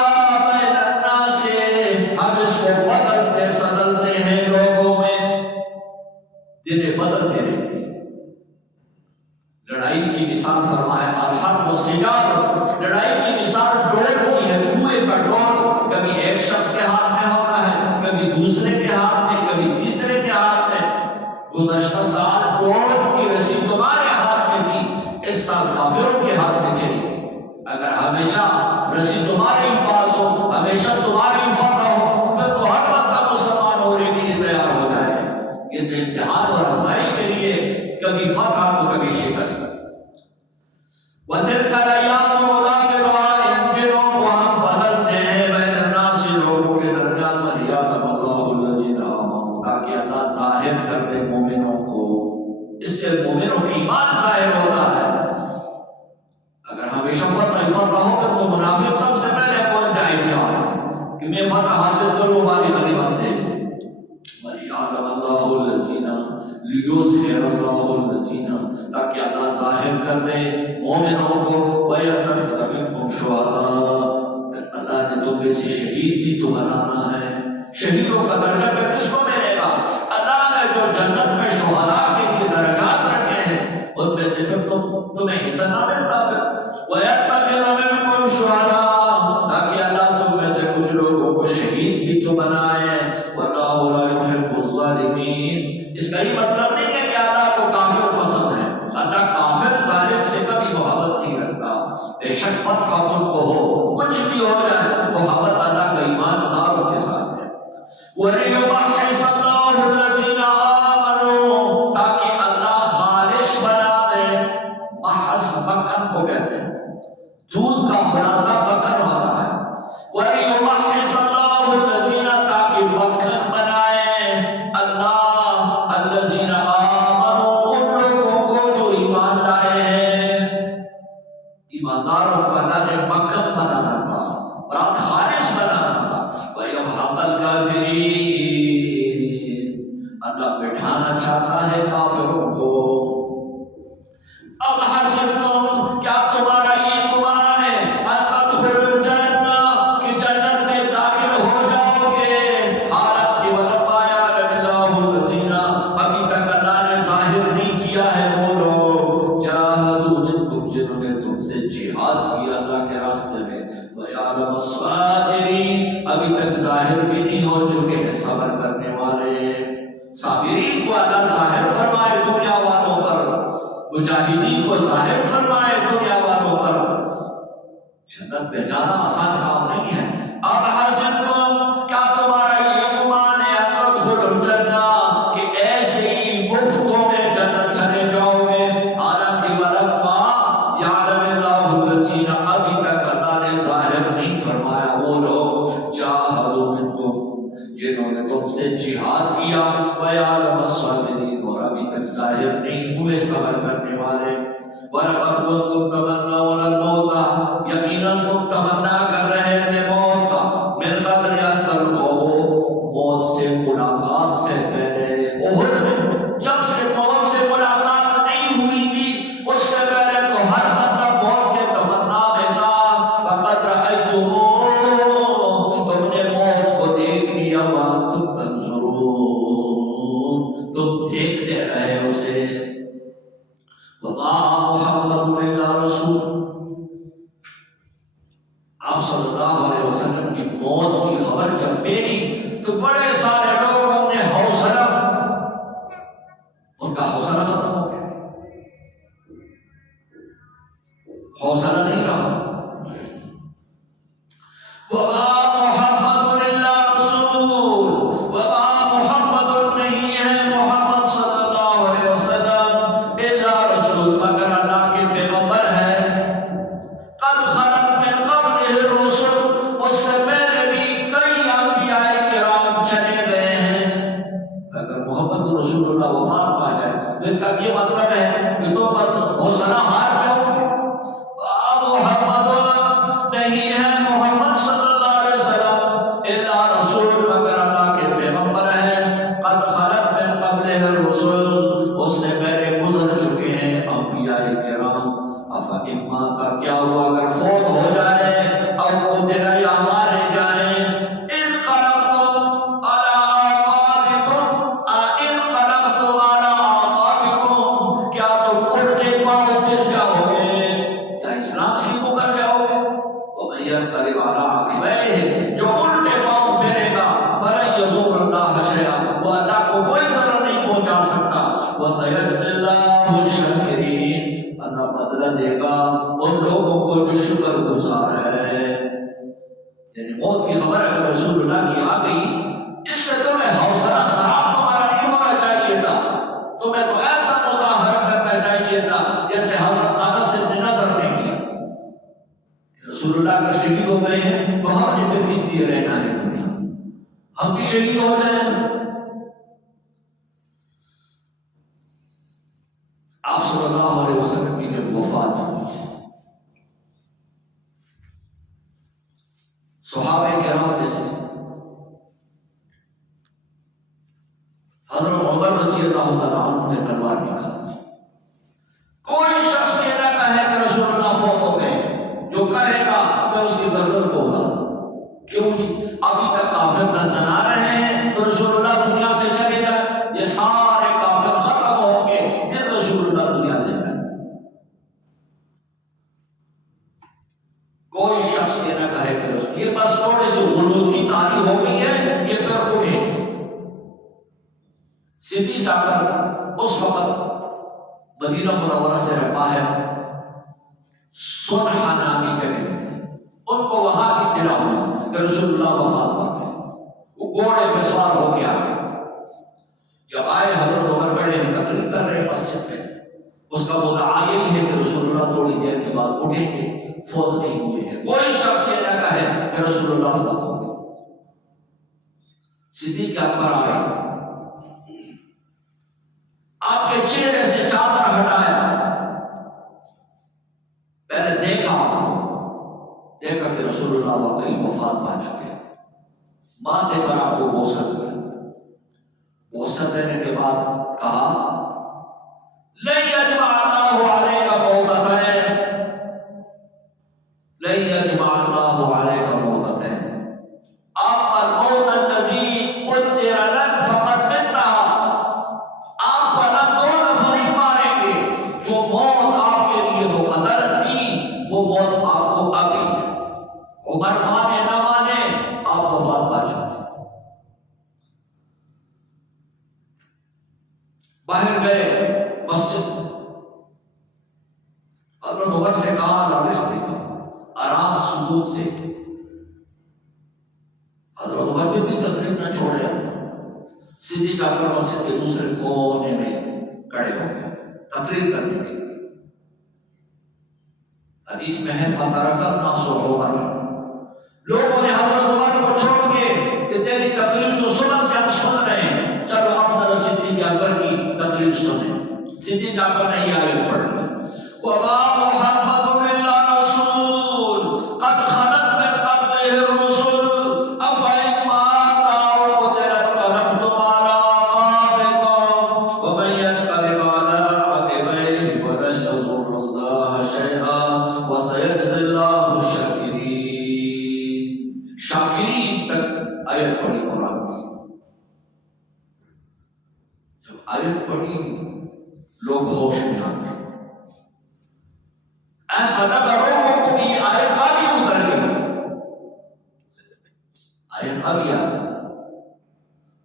بین الناس، ہم اس کو بدلتے سدلتے ہیں لوگوں میں، دن بدلتے رہتے ہیں۔ لڑائی کی مثال فرمایا الحرب سجال، لڑائی کی مثال ڈول کی ہے، کنویں کا ڈول، کبھی ایک شخص کے ہاتھ میں ہوتا ہے، کبھی دوسرے کے ہاتھ میں، کبھی تیسرے کے ہاتھ میں۔ گزشتہ سال ڈول کی رسی تمہارے ہاتھ میں تھی، اس سال کافروں کے ہاتھ میں چلی۔ اگر ہمیشہ رسی تمہارے پاس ہو، ہمیشہ تمہاری فتح ہو، پھر تو ہر وقت مسلمان ہونے کے لیے تیار ہو جائے۔ یہ تو امتحان اور آزمائش کے لیے، کبھی فتح تو کبھی شکست۔ وَتِلْكَ الْأَيَّامُ نُدَاوِلُهَا، ان دنوں کو ہم بدلتے ہیں بین الناس، لوگوں کے درمیان، وَلِيَعْلَمَ اللَّهُ الَّذِينَ آمَنُوا، تاکہ اللہ ظاہر کر دے مومنوں کو۔ اس سے مومنوں کی ایمان ظاہر ہوتا ہے۔ اگر ہمیشہ فتح ہو کر تو منافق سب سے پہلے پہنچ جائے گا کہ میں فتح حاصل کروں، ہماری غنیمت دے۔ وَلِيَعْلَمَ اللَّهُ الَّذِينَ، لِيُظْهِرَ اللَّهُ الَّذِينَ، تاکہ اللہ ظاہر کر دے مومنوں کو، وَيَتَّخِذَ مِنكُمْ شُهَدَاءَ، اللہ نے تم میں سے شہید بھی تو بنانا ہے۔ شہیدوں کا درجہ پہ کس کو ملے گا؟ اللہ نے جو جنت میں شہداء کے لیے درجات رکھے ہیں ان میں سے پھر تمہیں حصہ نہ ملتا۔ پھر وَيَتَّخِذَ مِنكُمْ شُهَدَاءَ، تاکہ اللہ تم میں سے کچھ لوگوں کو شہید بھی تو بنائے۔ وَاللَّهُ لَا يُحِبُّ الظَّالِمِينَ، اس کا یہ مطلب نہیں ہے کہ اللہ کو کافر پسند ہے، اللہ کافر ظالم سے کبھی محبت نہیں رکھتا۔ بے شک فتح ان کو ہو، کچھ بھی ہو جائے، محبت اللہ کا ایمانداروں کے ساتھ ہے۔ وَلِيُمَحِّصَ اللَّهُ الَّذِينَ آمَنُوا، تاکہ اللہ خالص بنا دے۔ محض مکھن کو کہتے ہیں، دودھ کا خلاصہ مکھن ہوتا ہے۔ وَلِيُمَحِّصَ اللَّهُ الَّذِينَ، تاکہ مکھن بنائے اللہ الَّذِينَ آمَنُوا، ان لوگوں کو جو ایمان لائے ہیں۔ ایمانداروں کو اللہ نے مکھن بنانا تھا، برات خالص بنانا تھا۔ وَيَمْحَقَ الْكَافِرِينَ، اللہ بٹھانا چاہتا ہے کافروں کو۔ اب حسبتم، کیا تمہارا یہ گمان ہے، ان تدخلوا الجنہ، کہ جنت میں داخل ہو جاؤ گے، حالانکہ ولما یعلم اللہ الذین، ابھی تک اللہ نے ظاہر نہیں کیا ہے وہ لوگ، جاہدوا منکم، جنہوں نے تم سے جہاد کیا اللہ کے راستے میں، ویعلم الصابرین، ابھی تک ظاہر بھی نہیں ہو چکے ہیں صبر کرنے والے۔ صابرین کو اللہ ظاہر فرمائے دنیا والوں پر، مجاہدین کو ظاہر فرمائے دنیا والوں پر۔ جنت میں جانا آسان کام نہیں ہے۔ اب حسبتم، کیا تمہارا یہ گمان ہے، ان تدخلوا الجنہ، کہ ایسے ہی مفتوں میں جنت چلے جاؤ گے، حالانکہ ولما یعلم اللہ الذین، ابھی تک اللہ نے ظاہر نہیں فرمایا وہ لوگ، جاہدوا منکم، جنہوں نے تم سے جہاد کیا، ویعلم الصابرین، اور ابھی تک ظاہر نہیں ہوئے صبر کرنے والے۔ وَلَقَدْ كُنْتُمْ تَمَنَّوْنَ الْمَوْتَ، یقیناً تم تمنا کر رہے تھے موت کا، مِنْ قَبْلِ أَنْ تَلْقَوْا، موت سے ملاقات سے پہلے۔ احد میں جب سے موت سے ملاقات نہیں ہوئی تھی، اس سے پہلے تو ہر بندہ موت کے تمنا میں تھا۔ فَقَدْ رَأَيْتُمُوهُ، تم نے موت کو دیکھ لیا، وَأَنْتُمْ تَنْظُرُونَ، تم دیکھتے رہے اسے وما محمد الا رسول، آپ صلی اللہ علیہ وسلم کی موت کی خبر جب پھیلی تو بڑے سارے لوگوں نے حوصلہ، ان کا حوصلہ ختم ہو گیا، حوصلہ نہیں رہا۔ وما محمد الا رسول، وما محمد نہیں ہے محمد صلی اللہ علیہ وسلم الا رسول مگر اللہ کے پیغمبر ہے، قد خلت من قبلہ الرسل، اس سے پہلے بھی کئی انبیاء کرام چلے گئے ہیں۔ اگر محمد رسول اللہ وفات پا جائے تو اس کا یہ مطلب ہے کہ تو بس حوصلہ ہار جاؤ گے۔ محمد نہیں ہے محمد صلی اللہ علیہ وسلم الا رسول مگر اللہ کے پیغمبر ہیں، قد خلت من قبلہ الرسل، اس سے پہلے گزر چکے ہیں انبیاء کرام۔ افإما کا کیا ہوا اگر فوت ہو جائے او قتل یا مارے جائیں، انقلبتم علی اعقابکم، انقلبتم علی اعقابکم، کیا تم الٹے پاؤں پھر جاؤ گے، کیا اسلام سے مکر جاؤ گے؟ ومن ينقلب على عقبیہ، جو الٹے پاؤں پھرے گا فلن یضر اللہ شیئا، وہ اللہ کو کوئی ضرر نہیں پہنچا سکتا۔ وسيجزي الله الشاکرین، اللہ بدلہ دے گا ان لوگوں کو جو شکر گزار ہے۔ یعنی موت کی خبر اگر رسول اللہ کی آ گئی، اس سے تمہیں حوصلہ خراب تمہارا نہیں ہونا چاہیے تھا، تمہیں تو ایسا مظاہرہ کرنا چاہیے تھا جیسے حضرت انس بن نضر نے کیا۔ رسول اللہ کا شہید ہو گئے ہیں تو ہم نے پھر اس لیے رہنا ہے دنیا، ہم بھی شہید ہو جائیں۔ آپ صلی اللہ علیہ وسلم کی جب وفات ہوئی، صحابہ کرام میں سے حضرت عمر رضی اللہ تعالیٰ عنہ نے تلوار نکالی۔ کوئی شخص یہ نہ کہے کہ رسول اللہ فوت ہو گئے، جو کہے گا میں اس کی گردن کو اڑاؤں۔ کیوں جی؟ ابھی تک کافر نہ رہے ہیں تو رسول اللہ دنیا سے چلے جائے، یہ سارے کافر ختم ہوں گے پھر رسول اللہ دنیا سے جائے۔ کوئی شخص یہ نہ کہے کہ یہ بس تھوڑے سے غلو کی تاریخ ہو گئی ہے، یہ پھر اٹھے گی۔ صدیق اکبر اس وقت مدینہ منورہ سے باہر سنحا نامی جگہ تھی، ان کو وہاں اطلاع ہوئی کہ رسول اللہ وفات پا گئے، وہ گھوڑے پہ سوار ہو کے آ گئے۔ جب آئے حضرت عمر بڑے تقریر کر رہے مسجد میں، اس کا مدعا یہی ہے کہ رسول اللہ تھوڑی دیر کے بعد اٹھیں گے، فوت نہیں ہوئے ہیں۔ کوئی شخص یہ نہ کہے کہ رسول اللہ فوت ہو گئے۔ صدیق اکبر آئے، آپ کے چہرے سے چادر ہٹایا، پہلے دیکھا کہ رسول اللہ واقعی وفات پا چکے ہیں، ماتھے پر آپ کو بوسہ دیا۔ بوسہ دینے کے بعد کہا لن یجمع اللہ علیک موتتین، لن یجمع اللہ علیک موتتین، اما الموت الذی قدر لک فقد متہ، آپ کو اللہ دو دفعہ نہیں ماریں گے، جو موت آپ کے لیے مقدر تھی وہ موت آپ کو آ گئی ہے۔ عمر مانے نہ مانے آپ وفات پا چکے۔ باہر گئے مسجد، حضرت عمر سے کہا آرام سکون سے۔ حضرت عمر بھی تقریب نہ چھوڑے، صدیق اکبر مسجد کے دوسرے کونے میں کھڑے ہو گئے تقریر کرنے کے لیے۔ حدیث میں ہے فَتَرَكَ النَّاسُ عُمَرَ، لوگوں نے حضرت عمر کو چھوڑ کے کہ تیری تقریر تو صبح سے ہم سن رہے ہیں، چلو آپ ذرا صدیق اکبر کی تقریر سنیں۔ صدیق اکبر نے یہ آیت پڑھی وَمَا مُحَمَّدٌ إِلَّا رَسُولٌ قَدْ خَلَتْ مِن قَبْلِهِ الرُّسُلُ أَفَإِن مَاتَ أَوْ قُتِلَ انقلبتم عَلَىٰ أَعْقَابِكُمْ وَمَن يَنقَلِبْ عَلَىٰ عَقِبَيْهِ فَلَن يَضُرَّ اللَّهَ شَيْئًا وَسَيَجْزِي اللَّهُ الشَّاكِرِينَ۔ شاکرین تک آیت پڑھی قرآن کی۔ جب آیت پڑھی لوگ ہوش میں آ گئے. ایسا نہ کرو کہ آئے بھی اتر گئی. آئے بھی آ گئی.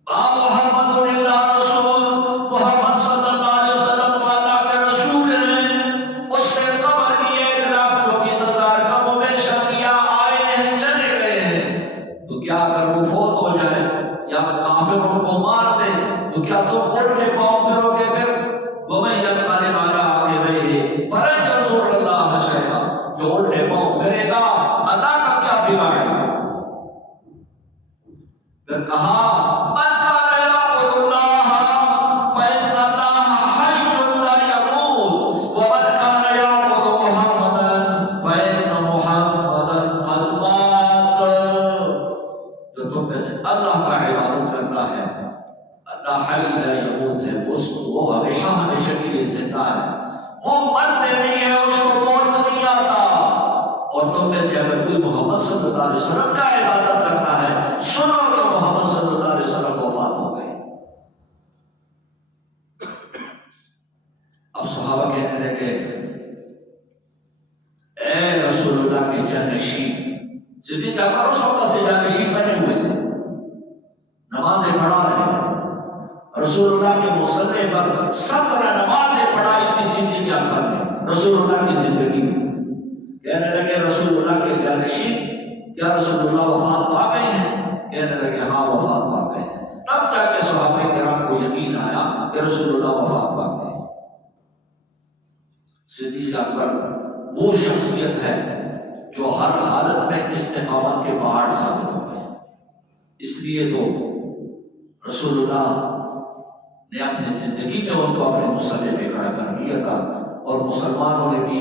محمد اللہ رسول محمد صلی اللہ علیہ وسلم اللہ کے رسول ہیں. اس سے قبل بھی 1,24,000 کم و بیش انبیاء آئے ہیں چلے گئے ہیں. تو کیا اگر وہ فوت ہو جائے یا کافر ان کو مار دے تو کیا تم الٹے پاؤں پھرو گے؟ پھر وَمَن يَنْقَلِبْ عَلَىٰ عَقِبَيْهِ فَلَن يَضُرَّ اللَّهَ شَيْئًا. جو الٹے پاؤں پھرے گا اللہ کا کیا بگاڑے گا؟ پھر کہا محمد صلی اللہ علیہ وسلم کا عبادت کرنا ہے. سنو تو محمد صلی اللہ علیہ وسلم وفات ہو گئے. اب صحابہ کہنے لگے اے رسول اللہ کے جانشین. صدیق اکبر اس وقت سے جانشین بنے ہوئے تھے, نمازیں پڑھا رہے تھے. رسول اللہ کے مصلی پر 17 نمازیں پڑھائی تھی صدیق اکبر نے رسول اللہ کی زندگی میں. کہنے لگے رسول اللہ کے جانشین کیا رسول اللہ وفات پا گئے ہیں؟ کہنے لگے ہاں وفات پا گئے ہیں. تب جا کے صحابہ کرام کو یقین آیا کہ رسول اللہ وفات پا گئے ہیں. صدیق اکبر وہ شخصیت ہے جو ہر حالت میں استقامت کے پہاڑ ثابت ہو گئے. اس لیے تو رسول اللہ نے اپنی زندگی میں ان کو اپنے مصلی پہ کھڑا کر دیا تھا اور مسلمانوں نے بھی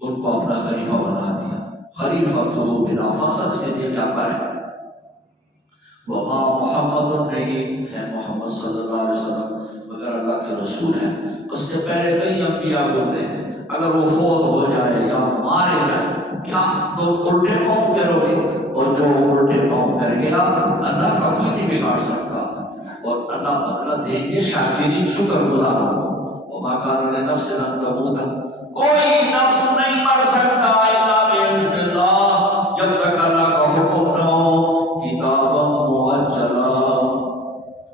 ان کو اپنا خلیفہ بنا دیا. خلیفہ تو بلا فصل صدیق اکبر ہے. وما محمد نہیں ہے محمد صلی اللہ علیہ وسلم مگر اللہ کے رسول ہیں. اس سے پہلے کئی انبیاء گزرے ہیں. اگر وہ فوت ہو جائے یا مارے جائے کیا تو الٹے پاؤں پھرو گے؟ اور جو الٹے پاؤں پھر گیا اللہ کا کوئی نہیں بگاڑ سکتا اور اللہ بدلہ دیں گے شاکرین شکر گزاروں کو. وما کان لنفس ان تموت, کوئی نفس نہیں مر سکتا الا باذن اللہ جب تک اللہ کا حکم نہ ہو. کتابا مؤجلا,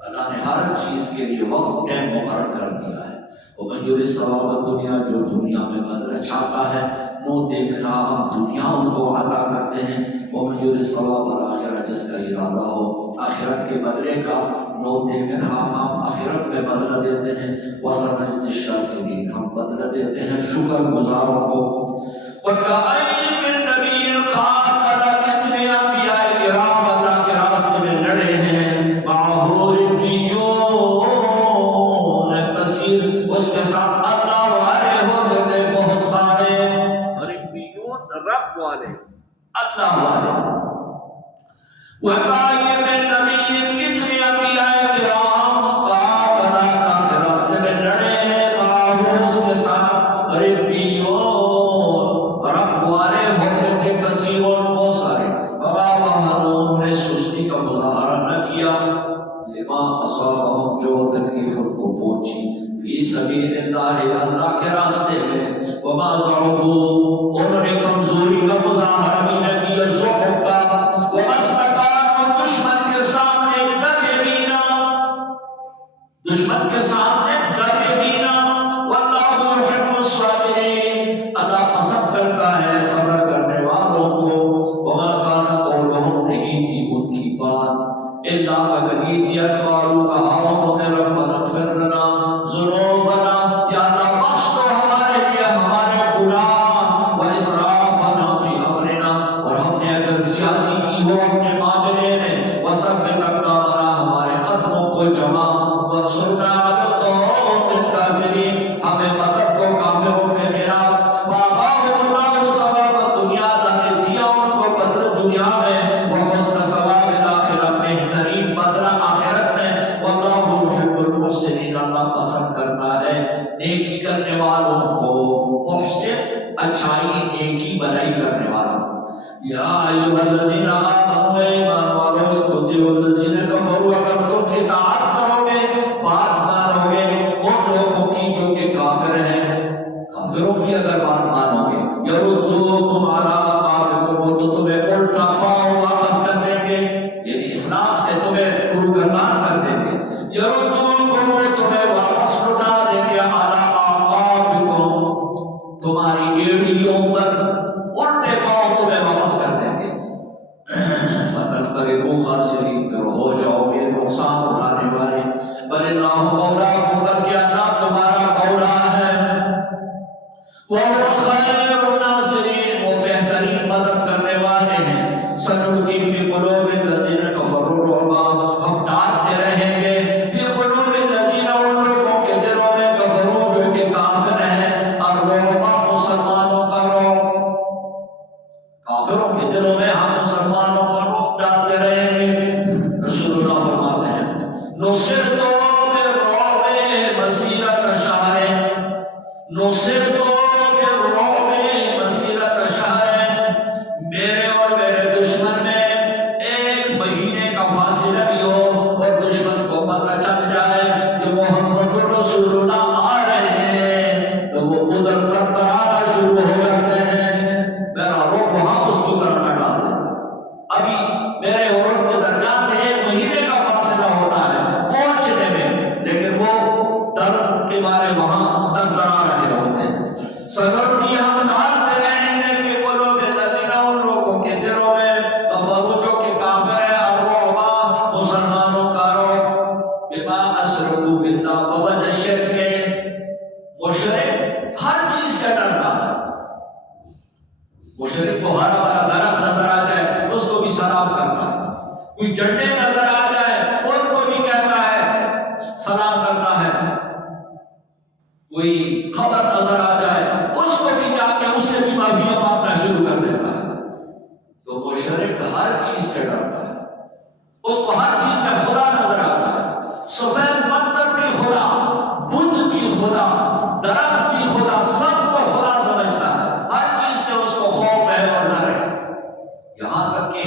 اللہ نے ہر چیز کے لیے وقت ٹائم مقرر کر دیا ہے. ومن یرد ثواب الدنیا, جو دنیا میں بدلہ چاہتا ہے نوتے منہا, ہم دنیا ان کو عطا کرتے ہیں. ومن یرد ثواب الآخرہ, جس کا ارادہ ہو آخرت کے بدلے کا, نوتے منہا, ہم آخرت میں بدلہ دیتے ہیں. وسنجزی الشاکرین, ہم بدلہ دیتے ہیں شکر گزاروں کو. وَكَأَيٍّ مِّن نَّبِيٍّ قَاتَلَ, کتنے انبیاء کرام اللہ کے راستے میں لڑے ہیں. مَعَهُ رِبِّيُّونَ کثیر, اس کے ساتھ اللہ والے ہوتے تھے بہت سارے. ربیون رب والے, اللہ والے. وَكَأَيٍّ مِّن نَّبِيٍّ, کتنے انبیاء کرام قاتل اللہ کے راستے میں لڑے ہیں. مَعَهُ, اس کے ساتھ ربیون رب والے ہوتے تھے کثیرون بہت سارے. فَمَا وَهَنُوا, انہوں نے سستی کا مظاہرہ نہ کیا. لما اصابہم, جو تکلیف ان کو پہنچی. فی سبیل اللہ, اللہ کے راستے میں. وما ضعفوا, انہوں نے کمزوری کا مظاہرہ بھی نہ کیا, ضعف کا. وما استکانوا, دشمن کے سامنے ڈٹے بھی نہ, دشمن کے سامنے ڈٹے بھی نہ. واللہ یحب الصابرین, اللہ پسند کرتا ہے صبر کرنے والوں کو. وما کان قولہم, نہیں تھی ان کی بات الا مگر یہ دیا قالوا, کہا انہوں نے ربنا اغفر لنا ذنوبنا, یا اللہ بخش دو ہمارے لیے ہمارے گناہ. واسرافنا فی امرنا, اور ہم نے اگر زیادتی کی ہو اپنے معاملے میں. وثبت اقدامنا, ہمارے قدموں کو جما. وانصرنا علی القوم الکافرین, ہمیں مدد کو کافروں کے خلاف. فآتاہم اللہ ثواب الدنیا, اللہ نے دیا ان کو بدلہ دنیا میں. وحسن ثواب الآخرہ, بہترین بدلہ آخرت میں. واللہ یحب المحسنین, اللہ پسند کرتا ہے نیکی کرنے والوں کو. محسن اچھائی نیکی بھلائی کرنے والوں. یا ایھا الذین آمنوا, ایمان والو, تطیعوا الذین کفروا, اگر تم اطاعت کرو گے, بات مانو گے ان لوگوں کی جو کہ کافر ہیں، کافروں کی اگر بات مانو گے، یردوکم علی اعقابکم، تو تمہیں الٹا پاؤں واپس کر دیں گے، یعنی اسلام سے تمہیں روگردان کر دیں گے، یردوکم، تمہیں واپس لوٹا دیں گے، علی اعقابکم، تمہاری ایڑیوں پر الٹے پاؤں تمہیں واپس کر دیں گے، فتنقلبوا خاسرین، پھر ہو جاؤ گے نقصان اٹھانے والے، فَلِلَّهُ مَوْلَاكُمْ، بلکہ اللہ تمہارا مولا ہے، وَهُوَ خَيْرُ النَّاصِرِينَ، وہ بہترین مدد کرنے والے ہیں، سَنُلْقِي فِي قُلُوبِ الَّذِينَ كَفَرُوا الرُّعْبَ، ہم ڈالتے رہیں گے فی قلوب الذین، ان لوگوں کے دلوں میں، کفروا، جو کہ کافر ہیں، الرعب، مسلمانوں کا رعب، کافروں کے دلوں میں ہم مسلمانوں کا رعب ڈالتے رہیں گے۔ رسول اللہ فرماتے ہیں نصرت بالرعب مسیرۃ شہر، نصرت بالرعب مسیرۃ شہر، میرے اور میرے دشمن میں ایک مہینے کا فاصلہ بھی ہو اور دشمن کو پتہ چل جائے کہ محمد رسول اللہ آ رہے ہیں تو وہ ادھر تڑانا شروع ہو جاتے ہیں، میرا رعب وہاں اس کو کرنا ڈال دیتا، ابھی میرے اور ان کے درمیان میں ایک مہینے کا فاصلہ ہونا ہے پہنچنے میں، لیکن وہ ڈر کے مارے وہاں تک ڈرا رہے ہوتے ہیں۔ سنلقی، ہم ڈالتے رہیں گے فی قلوب الذین، ان لوگوں کے دلوں میں، کفروا، جو کہ کافر ہے، الرعب، مسلمانوں کا رعب، بما اشرکوا باللہ، بوجہ شرک کے، مشرک ہر چیز سے ڈرتا ہے، مشرک کو ہرا بھرا درخت نظر آ جائے اس کو بھی سلام کرتا ہے، کوئی جھنڈے نظر آ جائے ان کو بھی کہتا ہے سلام کرتا ہے، کوئی خبر نظر آ جائے اس کو بھی جا کے اس سے بھی معافی مانگنا شروع کر دیتا ہے۔ تو مشرک ہر چیز سے ڈرتا ہے، اس کو ہر چیز میں خدا نظر آتا ہے، سفید پتھر بھی خدا، بت بھی خدا، درخت بھی خدا، سب کو خدا سمجھتا ہے، ہر چیز سے اس کو خوف ہے اور ڈر ہے، یہاں تک کہ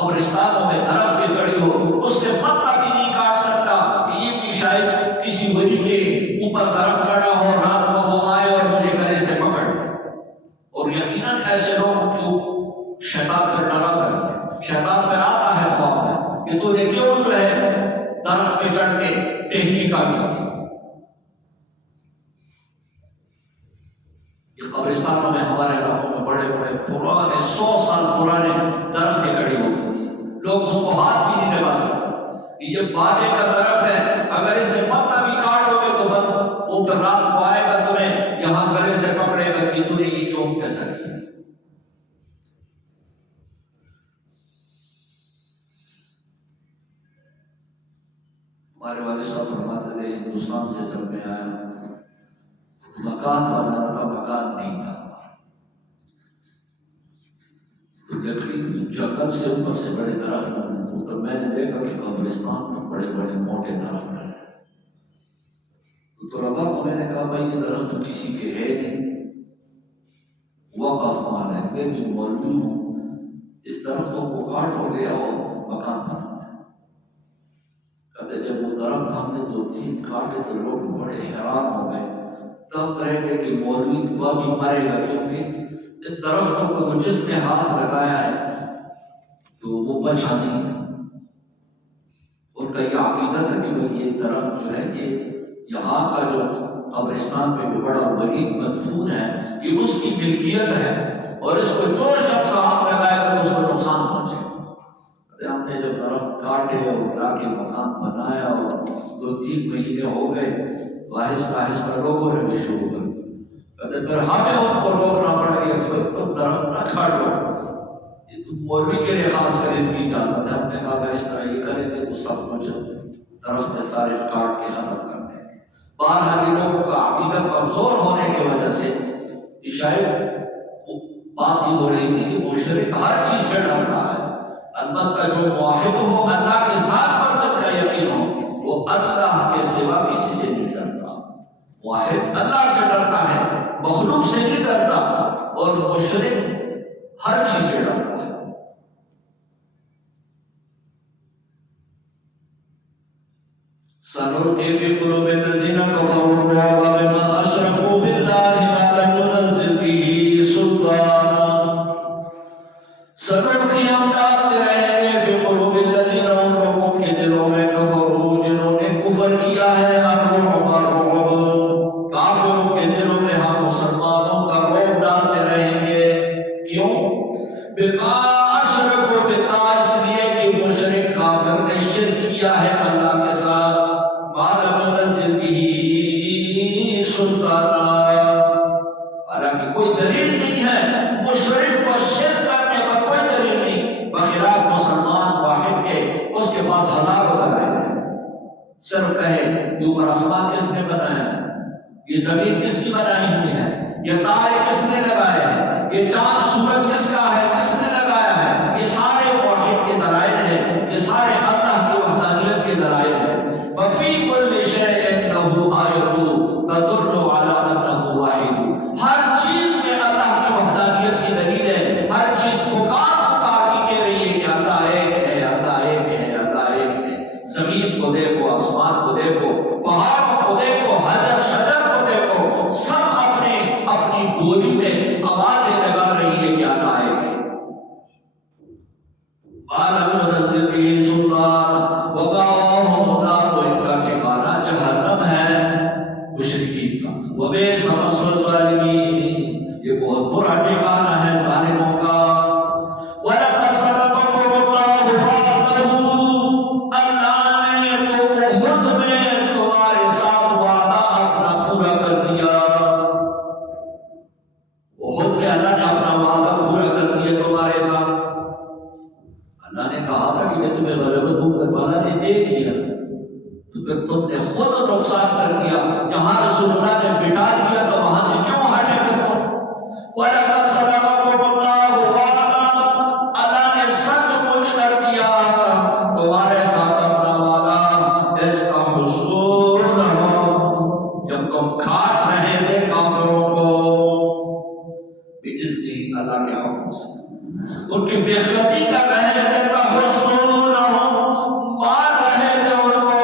قبرستانوں میں درخت بھی کھڑی ہو اس سے پتا بھی نہیں کاٹ سکتا کہ یہ بھی شاید کسی ولی کے اوپر درخت کھڑا ہو، رات کو وہ آئے اور مجھے گلے سے پکڑ لے، اور یقیناً ایسے لوگ جو شیطان پر ڈرا کرتے ہیں، شیطان پر آتا ہے خواب میں کہ تو نے کیوں جو ہے درخت پہ چڑھ کے ٹہنی کاٹی تھی، یہ قبرستانوں میں ہمارے علاقوں میں بڑے بڑے پرانے 100 سال پرانے درخت کے کڑی ہوتی تھی، لوگ اس کو ہاتھ بھی نہیں لگا سکتے کہ یہ باغے کا درخت ہے، اگر اس سے پتا بھی کاٹو گے تو بس وہ پھر رات کو آئے گا تمہیں یہاں گلے سے پکڑے گا کہ تو نے یہ کیوں کیسا کیا۔ ہمارے والد صاحب فرماتے تھے ہندوستان سے جب میں آیا مکان بنانا تھا، مکان نہیں تھا، تو لکڑی جنگل سے اوپر سے بڑے درخت لگے، تو میں نے دیکھا کہ قبرستان میں بڑے بڑے موٹے درخت لگے، تو طلباء کو میں نے کہا بھائی یہ درخت تو کسی کے ہے نہیں، وقف مال ہے، میں بھی مولوی ہوں، اس درختوں کو کاٹو گے اور مکان بناتے ہیں۔ کہتے جب وہ درخت ہم نے دو تین کاٹے تو لوگ بڑے حیران ہو گئے، تب کہیں گے کہ مولوی دعا بھی مارے گا، کیونکہ ان درختوں کو تو جس نے ہاتھ لگایا ہے تو وہ بچا نہیں ہے، ان کا یہ عقیدت ہے کہ بھئی یہ درخت جو ہے یہ یہاں کا جو قبرستان میں جو بڑا ولی مدفون ہے یہ اس کی ملکیت ہے، اور اس کو جو شخص ہاتھ لگائے گا تو اس کو نقصان پہنچے گا۔ ہم نے جب درخت کاٹے اور لا کے مکان بنایا اور 2-3 مہینے ہو گئے تو آہستہ آہستہ لوگوں نے بھی شروع کر دیا، کہتے پھر ہمیں ان کو روکنا پڑ گیا کہ تم درخت نہ کاٹو، یہ تم مولوی کے لیے خاص کر اس کی اجازت ہے۔ ہم نے کہا اگر اس طرح یہ کریں گے تو سب کچھ درخت سارے کاٹ کے ختم کر دیں گے۔ بہرحال لوگوں کا عقیدت کمزور ہونے کی وجہ سے شاید بات یہ ہو رہی تھی کہ مشرک ہر چیز سے ڈرتا ہے، البتہ جو موحد ہو، اللہ کے ذات پر جس کا یقین ہو، وہ اللہ کے سوا کسی سے نہیں ڈرتا، واحد اللہ سے ڈرتا ہے، مخلوق سے نہیں ڈرتا، اور مشرک ہر چیز سے ڈرتا ہے۔ سنلقي في قلوب الذين كفروا سلطانا، حالانکہ کوئی دلیل نہیں ہے، مشرک کو شرک کرنے پر کوئی دلیل نہیں، بخلاف مسلمان واحد کے اس کے پاس ہزاروں دلائل ہیں۔ صرف کہے یہ اوپر آسمان کس نے بنایا، یہ زمین کس کی بنائی ہوئی ہے، یہ تارے کس نے لگائے ہیں، یہ چاند سورج کس کا ہے، کس نے لگایا ہے، یہ سارے واحد کے دلائل ہیں، یہ سارے اللہ کی وحدانیت کے دلائل ہیں۔ وفی کل شیء لہ آیۃ تدل علی انہ واحد، ہر چیز میں اللہ کی وحدانیت کی دلیل ہے، ہر چیز پکار کے کہہ رہی ہے کہ اللہ ایک ہے، اللہ ایک ہے، اللہ ایک ہے۔ زمین کو دیکھو، آسمان کو دیکھو، پہاڑوں کو دیکھو، حجر شجر کو دیکھو، سب اپنے اپنی بولی میں آوازیں لگا رہی ہے کہ اللہ ایک ہے۔ عالم منزل کی سلطان وقاهم النار، ان کا ٹھکانہ جہنم ہے مشرکین کا، وبئس مثوى الظالمین، یہ بہت برا ٹھکانہ ہے ظالموں کا۔ وَلَقَدْ صَدَقَكُمُ اللَّهُ وعدَهُ، اللہ نے تو احد میں تمہارے ساتھ وعدہ اپنا پورا کر دیا، احد میں اللہ نے اپنا وعدہ پورا کر دیا تمہارے ساتھ۔ اللہ نے کہا تھا کہ میں تمہیں غلبہ دوں گا، تو اللہ نے دے دیا، تو پھر تم نے خود نقصان کر دیا۔ جہاں رسول اللہ نے بٹا دیا تو وہاں سے کیوں ہٹے گے تم؟ وَلَقَدْ صَدَقَكُمُ اللَّهُ وَعْدَهُ، اللہ نے سچ مچ کر دیا تمہارے ساتھ اپنا وعدہ، اس کا حصول جب تم کاٹ رہے تھے کافروں کو بِإِذْنِهِ، اللہ کے حکم سے، ان کی بے اخلاقی کر رہے تھے، تحسونہم، مار رہے تھے ان کو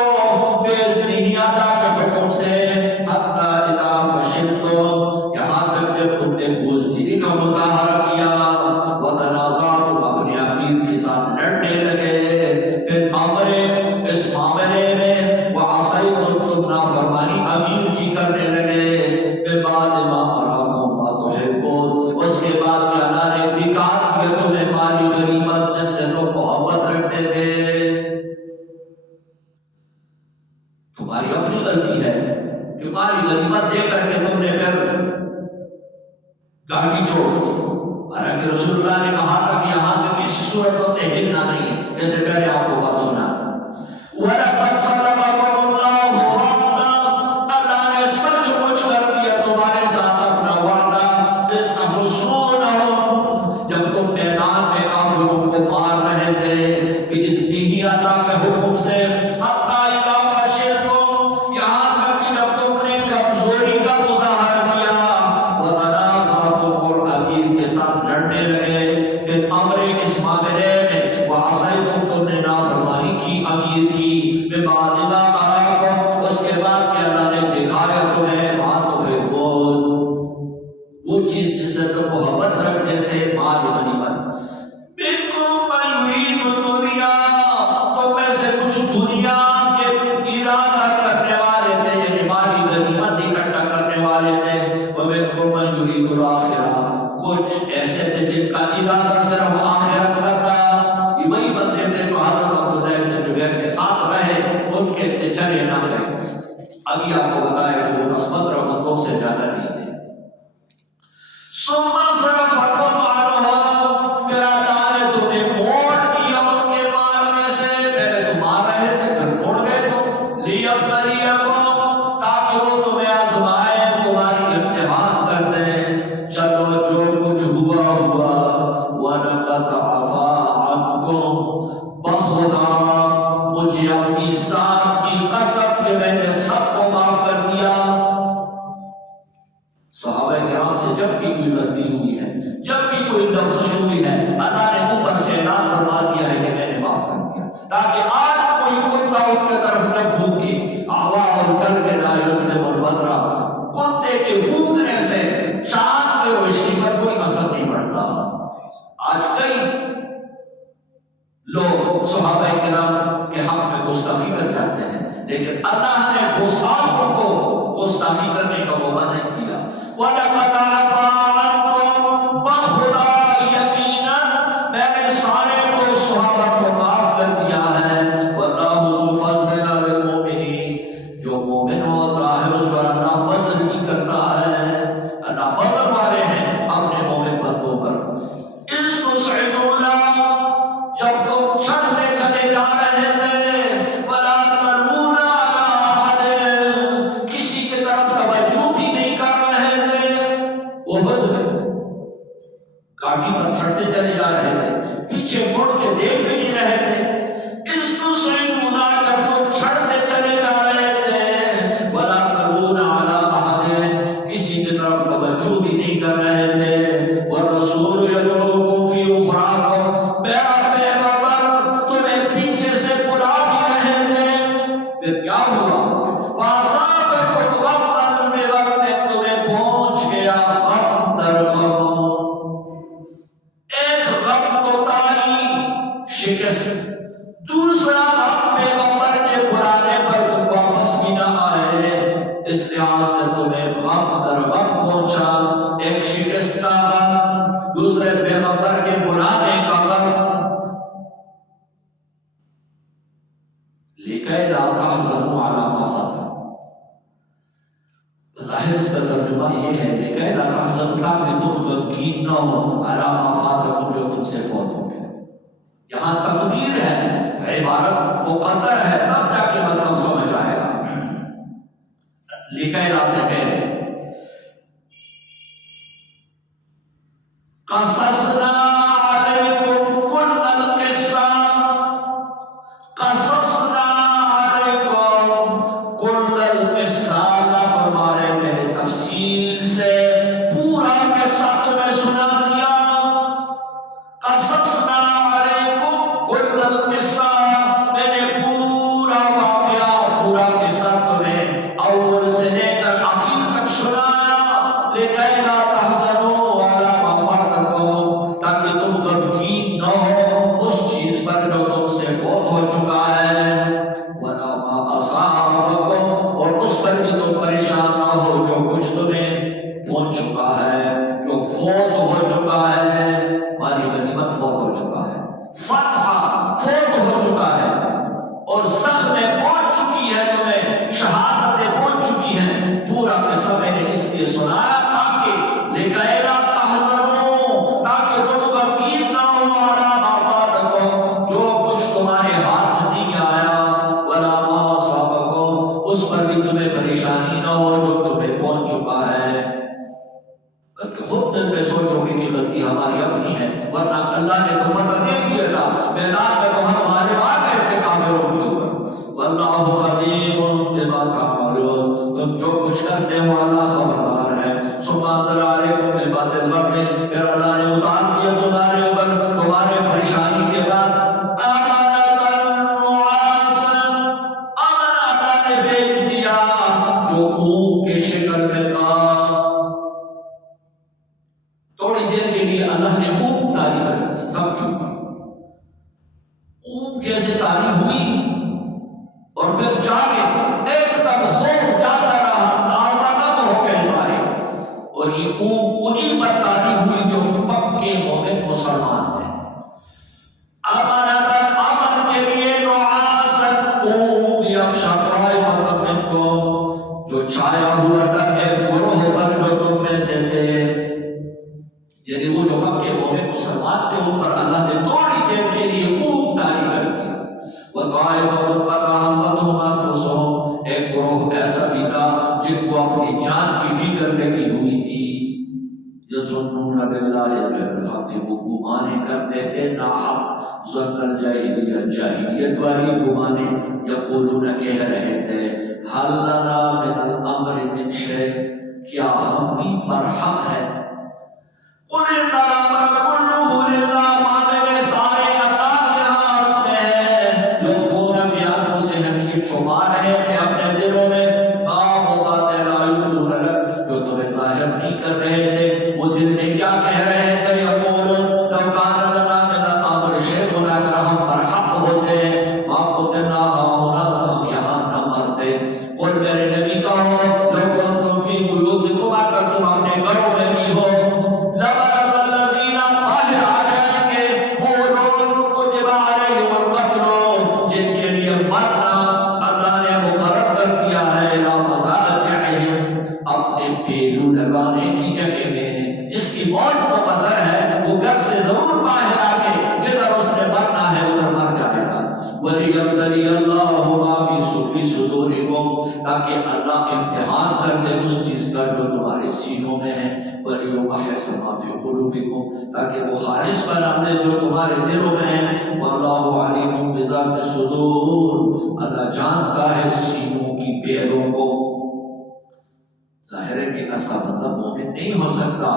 بِإِذْنِهِ، اللہ کے حکم سے، حتی اذا فشلتم، یہاں تک جب تم نے بزدلی کا مظاہرہ کیا، وتنازعتم، اپنے امیر کے ساتھ لڑنے لگے، پھر امر اس معاملے میں، وعصیتم، تم نافرمانی امیر کی کرنے لگے، پھر بعد ما اراکم ما تحبون، اس کے بعد کہ اللہ نے دکھا دیا تمہیں مالی غنیمت جس سے تم محبت رکھتے تھے، تمہاری اپنی غلطی ہے کہ مالی غنیمت دے کر کے تم نے پھر گاڑی چھوڑ دی۔ حالانکہ رسول اللہ نے کہا تھا کہ یہاں سے کسی صورت تم نے ہلنا نہیں ہے، جیسے پہلے آپ کو بات سنا۔ وَلَقَدْ صَدَقَكُمُ اللَّهُ وَعْدَهُ، اللہ نے سچ مچ کر دیا تمہارے ساتھ اپنا وعدہ، اس کا حصول جب تم میدان میں کافروں کو مار رہے تھے بِإِذْنِهِ، اللہ کے حکم سے، حتی اذا فشلتم، یہاں تک کہ جب تم نے کمزوری کا مظاہرہ کیا، وتنازعتم، اور امیر کے ساتھ لڑنے لگے، پھر امر اس معاملے میں، وعصیتم، تم نے نافرمانی کی امیر کی، بعد ما اراکم، اس کے بعد کہ اللہ نے دکھایا تمہیں ما تحبون، وہ چیز جس سے تم محبت رکھتے تھے، مال غنیمت، منکم من یرید الدنیا، تم میں سے کچھ دنیا کے ارادہ کرنے والے تھے، یعنی مالی غنیمت اکٹھا کرنے والے تھے، ومنکم من یرید الآخرہ، کچھ ایسے تھے جن کا ارادہ صرف آخرت کا تھا۔ یہ وہی بندے تھے جو حضرت عبداللہ بن زبیر کے ساتھ رہے، ان کے سے چلے نہ گئے۔ ابھی آپ کو بتایا کہ وہ 10-15 بندوں سے زیادہ نہیں تھے۔ ثم صرفکم عنہم، پھر اللہ نے تمہیں موڑ دیا ان کے مارنے سے، پہلے تم مار رہے تھے پھر موڑ گئے تم، لیبتلیکم، تاکہ وہ تمہیں آزمائے، تمہاری امتحان کر دیں۔ چلو جو کچھ ہوا ہوا، وَلَقَدْ عَفَا عَنْکُمْ، بخدا مجھے اپنی ذات کی قسم کہ میں نے سب کو معاف کر دیا۔ صحابہ کرام سے جب بھی کوئی غلطی ہوئی ہے، جب بھی کوئی لفظ ہوئی ہے، اللہ نے اوپر سے اعلان فرما دیا ہے کہ میں نے معاف کر دیا، تاکہ آج کوئی کتا ان کے طرف نہ بھوکے، آوا اور کل کے لا یظلم البدرہ، کتے کے بھوکنے سے چاند کے روشنی پر کوئی اثر نہیں پڑتا۔ آج کئی لوگ صحابہ کرام کے حق میں گستاخی کر جاتے ہیں، لیکن اللہ نے گستاخوں کو گستاخی کرنے کا موقع نہیں دیا۔ وَلَقَدْ عَفَا عَنْکُمْ، بخدا یقینا میں نے سارے کو صحابہ کو معاف کر دیا ہے۔ وَاللَّهُ ذُو فَضْلٍ عَلَى الْمُؤْمِنِينَ، جو مومن ہوتا ہے اس پر اللہ فضل کی چڑھتے چلے جا رہے تھے، پیچھے مڑ کے دیکھ بھی نہیں رہے تھے، اس کو صحیح منا کر تم چڑھتے چلے جا رہے تھے، ولا ترون علی احد، کسی کی طرف توجہ بھی نہیں کر رہے تھے، والرسول یدعوکم فی اخراکم، میرا پیغمبر تمہیں پیچھے سے بلا بھی رہے تھے، پھر کیا ہوا؟ فاصابکم غما بغم، تمہیں پہنچ گیا غم در غم، ایک غم تو تاری شکست، دوسرا غم پیغمبر کے بلانے پر تم واپس بھی نہ آئے، اس لحاظ سے تمہیں غم در غم پہنچا، ایک شکست کا غم، دوسرے پیغمبر کے بلانے کا غم، لکھے لا تحزنوا علی ما فاتکم، ظاہر اس کا ترجمہ یہ ہے لکھے لا تحزنوا کہ تم غمگین نہ ہو علی ما فاتکم، جو تم سے فوت ہو گئے، یہاں تقدیر ہے، عبارت مقدر ہے، تب جا کے مطلب سمجھ آئے گا، لکھے لا سے پہلے قصصنا علیکم کل القصہ، قصصنا علیکم کل القصہ، ہمارے میں تفصیل سے پورا قصہ تمہیں سنا دیا، قصصنا علیکم کل القصہ، میں نے پورا واقعہ پورا قصہ تمہیں اول سے لے کر آخر تک سنایا، لکھے لا تحزنوا علی ما فاتکم، تاکہ تم غمگین نہ ہو اس چیز پر جو تم سے فوت ہو چکا ہے، ولا ما اصابکم، اور اس پر بھی تم پریشان نہ ہو جو کچھ تمہیں پہنچ چکا ہے، جو فوت ہو چکا ہے، ہماری غنیمت فوت ہو چکا ہے، فتح فوت ہو چکا ہے، اور زخمیں پہنچ چکی ہے، تمہیں شہادتیں پہنچ چکی ہیں، پورا قصہ میں نے اس لیے سنایا تاکہ لکھے لا تحزنوا، تاکہ تم غمگین نہ ہو علی ما فاتکم، جو کچھ تمہارے ہاتھ نہیں آیا، ولا ما اصابکم، اس پر بھی تمہیں پریشانی نہ ہو جو تمہیں پہنچ چکا ہے، بلکہ خود دل میں سوچو گے کہ غلطی ہماری اپنی ہے، ورنہ اللہ نے تو فتح دے دیا تھا، میدان میں تو ہم مارے مار گئے تھے کافروں کے اوپر، واللہ خبیر بما تعملون، تم جو کچھ کرتے ہو اللہ خبردار ہے، ثم انزل علیکم من بعد الغم، پھر اللہ نے اتار دیا تمہارے اوپر تمہارے پریشانی کے بعد امنۃ نعاسا، امن اللہ نے بھیج دیا جو اونگ کے شکل میں تھا، تھوڑی دیر کے لیے اللہ نے اونگ تاری کر دی سب کے اوپر، اونگ جیسے تاری ہوئی اور پھر جاگے ایک دم خوف جاتا رہا، تازہ دم ہو گئے سارے، اور یہ اونگ انہیں پر تاری ہوئی جو پکے مومن مسلمان ہیں، امانت امن کے لیے، نعاسن اونگ یغشی طائفۃ منکم، جو چھایا ہوا تھا ایک گروہ پر جو تم میں سے تھے، یعنی وہ جو مکے مومن مسلمان تھے ان پر اللہ نے تھوڑی دیر کے لیے اونگ تاری کر دیا، وطائفۃ قد اهمتهم انفسهم، ایک گروہ ایسا بھی تھا جن کو اپنی جان کی فکر لگی ہوئی تھی، یظنون باللہ غیر الحق، وہ گمانے کرتے تھے ناحق، ظن الجاہلیت، جاہلیت والی گمانے، یقولون کہہ رہے تھے حل لنا من الامر من شیء، کیا ہم بھی پر حق ہے، قل ان الامر کلہ للہ، معاملے سارے اللہ کے ہاتھ میں، یخفون فی انفسہم، یہ چھپا رہے تھے اپنے دلوں میں، ما وہ باتیں لا یبدون لک، جو تمہیں ظاہر نہیں کر رہے تھے، وہ دل میں کیا کہہ رہے تھے، یقولون لو کان لنا من الامر شیء، اگر ہم پر حق ہوتے ما قتلنا ہاہنا، ہم یہاں نہ مرتے، قل میرے نبی کہو لو کنتم فی بیوتکم، اگر تم اپنے گھروں میں بھی ہو، لبرز الذین، باہر آ جائیں گے وہ لوگ کتب علیہم القتل، جن کے لیے مرنا اللہ نے مقرر کر دیا ہے، الی مضاجعہم، اپنے پہلو لگانے کی جگہ میں، جس کی موت مقدر ہے وہ گھر سے ضرور باہر آ کے جدھر اس نے مرنا ہے ادھر مر جائے گا، ولی وَلِيَبْتَلِيَ اللَّهُ مَا فِي صُدُورِكُمْ، تاکہ اللہ امتحان کر دے اس چیز کا جو تمہارے سینوں میں ہے، وَلِيُمَحِّصَ مَا فِي قُلُوبِكُمْ، تاکہ وہ خالص بنا دے جو تمہارے دلوں میں ہے۔ وَاللَّهُ عَلِيمٌ بِذَاتِ الصُّدُورِ، اللہ جانتا ہے سینوں کی پیروں کو۔ ظاہر ہے کہ ایسا بندہ مومن نہیں ہو سکتا،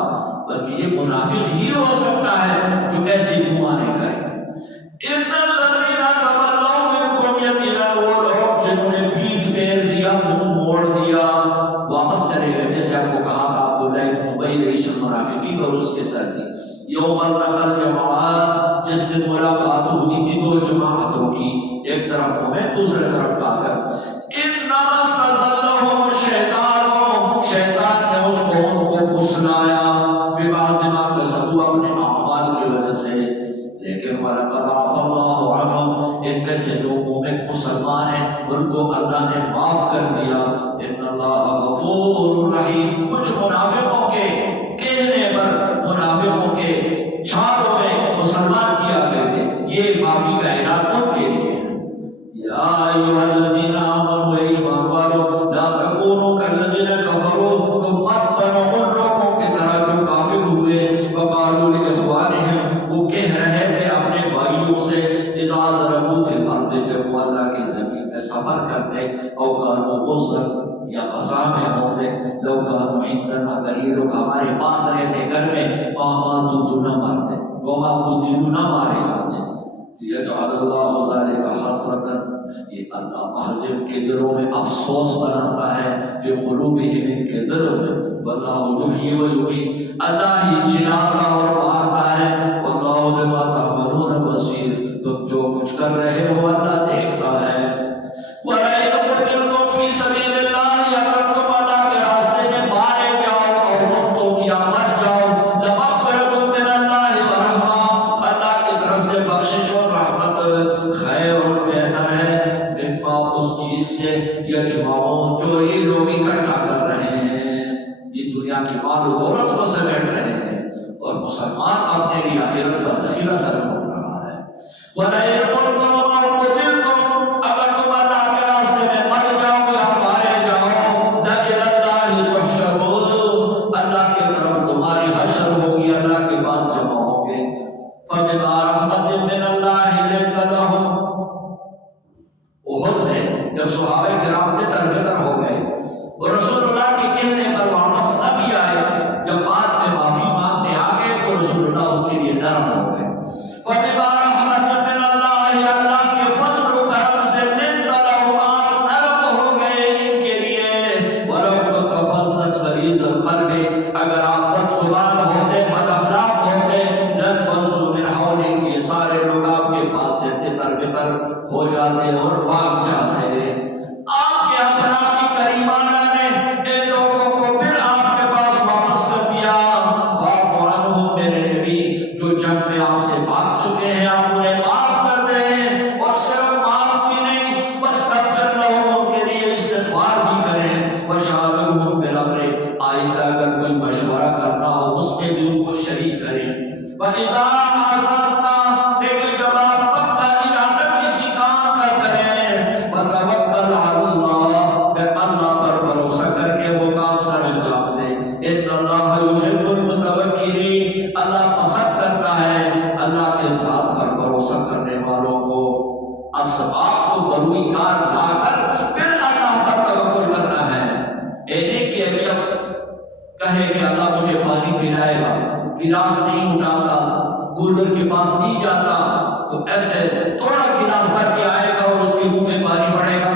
بلکہ یہ منافق ہی ہو سکتا ہے جو ایسی گمانیں کرے۔ ان الذین تولوا منکم، یقینا وہ لوگ جنہوں نے پیٹھ پھیر دیا، منہ موڑ دیا، واپس چلے گئے، جیسے آپ کو کہا تھا عبداللہ بن ابی رئیس المنافقین اور اس کے ساتھی یوم التقى الجمعان، جس دن ملاقات ہوئی تھی دو جماعتوں کی، ایک طرف مومن دوسرے طرف کافر۔ انما استزلهم الشیطان، شیطان نے اس کو ان کو پھسلایا، ببعض ما کسبوا، اپنے اعمال کی وجہ سے، لیکن وَلَقَدْ عَفَا اللَّهُ عَنْهُمْ، ان میں سے جو مومن مسلمان ہیں ان کو اللہ نے معاف کر دیا۔ ان اللہ غفور رحیم، کچھ منافقوں کے کہنے پر، منافقوں کے چھاپوں میں مسلمان کیا گئے تھے، یہ معافی کا اعلان ان کے لیے۔ یا ایھا الذین آمنوا، اے ایمان والو، لا تکونوا کالذین کفروا، تم مت بنو ان لوگوں کی طرح جو کافر ہوئے، وقالوا لاخوانہم، وہ کہہ رہے تھے اپنے بھائیوں سے، اذا ضربوا فی الارض، جب وہ اللہ کی زمین میں سفر کرتے، او کانوا غزا، یا غزا میں ہوتے، لو کانوا عندنا، اگر یہ لوگ ہمارے پاس رہتے گھر میں، ما ماتوا تو نہ مرتے، وما قتلوا نہ مارے جاتے۔ یجعل اللہ ذلک حسرۃ، یہ اللہ محض ان کے دلوں میں افسوس بناتا ہے، فی قلوبہم، ان کے دلوں میں، واللہ یحیی و یمیت، اللہ ہی جلاتا اور مارتا ہے، واللہ بما تعملون بصیر، تم جو کچھ کر رہے ہو اللہ دیکھتا ہے۔ وَلَئِن قُتِلْتُمْ فِي سَبِيلِ اللَّهِ، اگر تم اللہ کے راستے میں مارے جاؤ اور متم یا مر جاؤ، لَمَغْفِرَةٌ مِّنَ اللَّهِ وَرَحْمَةٌ، اللہ کی طرف سے بخشش اور رحمت خیر اور بہتر ہے، مما اس چیز سے یجمعون، جو یہ لوگ اکٹھا کر رہے ہیں، یہ دنیا کی مال و دولت کو سمیٹ رہے ہیں، اور مسلمان اپنے لیے آخرت کا ذخیرہ سمیٹ رہا ہے۔ وَلَئِن مُتُّمْ أَوْ قُتِلْتُمْ، اگر تم اللہ کے راستے میں مر جاؤ یا مارے جاؤ، لَإِلَى اللَّهِ تُحْشَرُونَ، اللہ کی طرف تمہاری حشر ہوگی، اللہ کے پاس جمع ہوں گے۔ فَبِمَا رَحْمَةٍ مِّنَ اللَّهِ لِنتَ لَهُمْ، احد میں جب صحابہ کرام کے تربیتر ہو گئے اور رسول اللہ کے کہنے پر واپس نہ بھی آئے، جب بعد میں معافی مانگنے آ گئے تو رسول اللہ ان کے لیے نرم ہو گئے۔ فَبِمَا رَحْمَةٍ مِّنَ اللَّهِ، اللہ کے فضل و کرم سے، لِنتَ لَهُمْ، آپ نرم ہو گئے ان کے لیے۔ وَلَوْ كُنتَ فَظًّا غَلِيظَ الْقَلْبِ، اگر آپ بد زبان ہوتے، بد اخلاق ہوتے، لَانفَضُّوا مِنْ حَوْلِكَ، یہ سارے لوگ آپ کے پاس سے تتر بتر ہو جاتے اور بھاگ جاتے۔ آپ کے اخلاقی کریمانہ نے ان لوگوں کو پھر آپ کے پاس واپس کر دیا۔ فاعف عنہم، میرے نبی، جو جنگ میں آپ سے بھاگ چکے ہیں آپ انہیں معاف کر دیں، اور صرف معاف بھی نہیں، واستغفر لہم، ان کے لیے استغفار بھی کریں، وشاورہم فی الامر، آئندہ اگر کوئی مشورہ کرنا ہو اس میں بھی ان کو شریک کریں۔ وَإِذَا عَزَمْتَ، لیکن جب آپ پکا ارادہ کسی کام کا کریں، فَتَوَکَّلْ عَلَى اللَّهِ، پھر اللہ پر بھروسہ کر کے وہ کام سر انجام دیں۔ إِنَّ اللَّهَ يُحِبُّ الْمُتَوَكِّلِينَ، اللہ پسند کرتا ہے اللہ کے ذات پر بھروسہ کرنے والوں کو، اسباب کو بروئی کار لا کر پھر اللہ پر توکل کرنا ہے۔ ایک ایک شخص کہے کہ اللہ مجھے پانی پلائے گا، گلاس نہیں اٹھاتا، کولر کے پاس نہیں جاتا، تو ایسے تھوڑا گلاس بھر کے آئے گا اور اس کے منہ میں پانی پڑے گا۔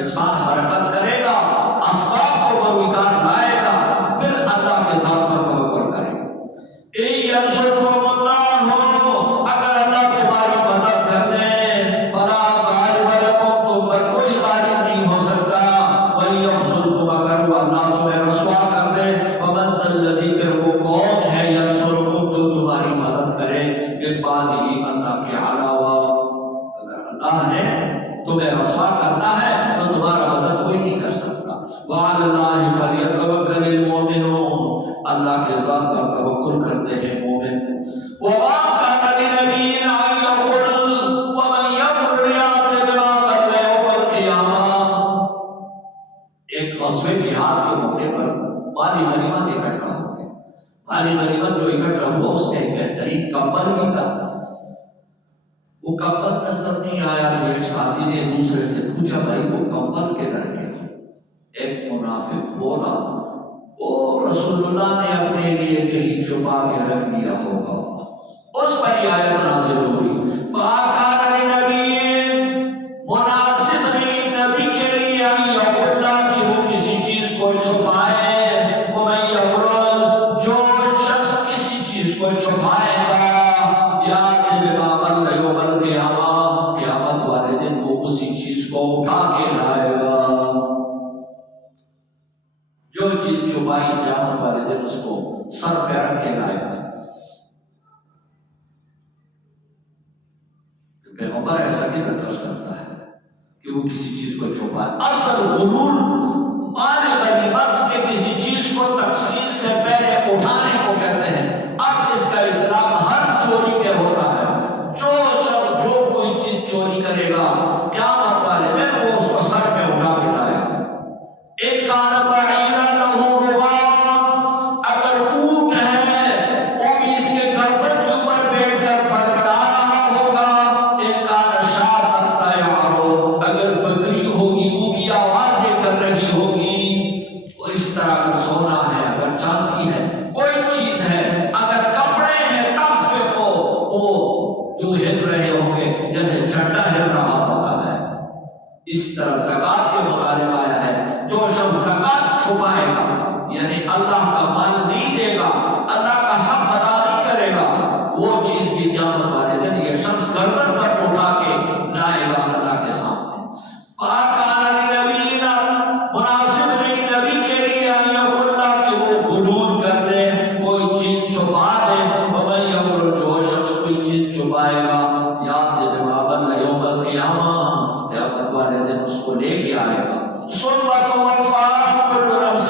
انسان حرکت کرے گا، اسباب کو بروئی کار لائے گا، پھر اللہ کے ذات پر توکل کرے گا۔ اِن يَنصُرْكُمُ اللَّهُ، اگر اللہ تمہاری مدد کر دے، فَلَا غَالِبَ لَكُمْ، تم پر کوئی غالب نہیں ہو سکتا، وَإِن يَخْذُلْكُمْ، اگر وہ اللہ تمہیں رسوا کر دے، فَمَنْ ذَا الَّذِي، پھر وہ کون ہے، يَنصُرُكُمْ، جو تمہاری مدد کرے، مِن بَعْدِهِ، اللہ کے علاوہ۔ اگر اللہ نے تمہیں رسوا کرنا ہے تو تمہارا مدد کوئی نہیں کر سکتا۔ وَعَلَى اللَّهِ فَلْيَتَوَكَّلِ الْمُؤْمِنُونَ، اللہ کے ذات پر توکل کرتے ہیں مومن۔ وَمَا كَانَ لِنَبِيٍّ أَن يَغُلَّ وَمَن يَغُلْ يَأْتِ بِمَا مالی غنیمت اکٹھا ہو گیا. مالی غنیمت جو اکٹھا ہوا اس میں ایک بہترین کمبل بھی تھا. وہ کمبل نظر نہیں آیا تو ایک ساتھی نے دوسرے سے پوچھا بھائی وہ کمبل کدھر گیا؟ ایک منافق بولا وہ رسول اللہ نے اپنے لیے کہیں چھپا کے رکھ دیا ہوگا. اس پر یہ آیت نازل ہوئی وَآكَانَ لِنَبِيٍّ مناسب نہیں نبی کے لیے ان یقول کہ وہ کسی چیز کو چھپائے. وَمَن یَقُلْ جو شخص کسی چیز کو چھپائے گا یَأْتِ بِمَا غَلَّ یَوْمَ الْقِیَامَةِ قیامت والے دن وہ اسی چیز کو اٹھا کے لائے گا. جو چیز چھپائی قیامت والے دن اس کو سر پہ رکھ کے لائے گا. پیغمبر ایسا نہیں کر سکتا ہے کہ وہ کسی چیز کو چھپائے. اصل غرور مال غنیمت سے کسی چیز کو تقسیم سے پہلے اٹھانے کو کہتے ہیں. اب اس کا اطلاق ہر چوری پہ ہوتا ہے. جو شخص جو کوئی چیز چوری کرے گا قیامت والے دن وہ اس کو سر پہ اٹھا کے لائے گا. ایک کان بعیرا لہ رباط اگر اونٹ ہے وہ بھی اس کے گردن کے اوپر بیٹھ کر بڑبڑا رہا ہوگا. ایک کان شاۃ تیعر اگر بکری ہوگی وہ بھی آوازیں کر رہی ہوگی. اور اس طرح اگر سونا ہے اگر چاندی ہے کوئی چیز ہے اگر کپڑے ہیں تب سے وہ جو ہل رہے ہوں گے جیسے جھنڈا ہل رہا ہوتا ہے. اس طرح زکات کے متعلق آیا ہے جو شخص زکات چھپائے گا یعنی اللہ کا مال نہیں دے گا اللہ کا حق ادا نہیں کرے گا وہ چیز بھی قیامت والے دن یہ شخص گردن پر اٹھا کے لائے گا اللہ کے سامنے. وَآكَانَ لِنَبِيٍّ مناسب نہیں نبی کے لیے ان یقول کہ وہ غرور کر دے کوئی چیز چھپا دے. وَمَن یقول جو شخص کوئی چیز چھپائے گا یأتِ بِمَا غَلَّ یَوْمَ الْقِیَامَةِ قیامت والے دن اس کو لے کے آئے گا. ثُمَّ تُوَفَّىٰ كُلُّ نَفْسٍ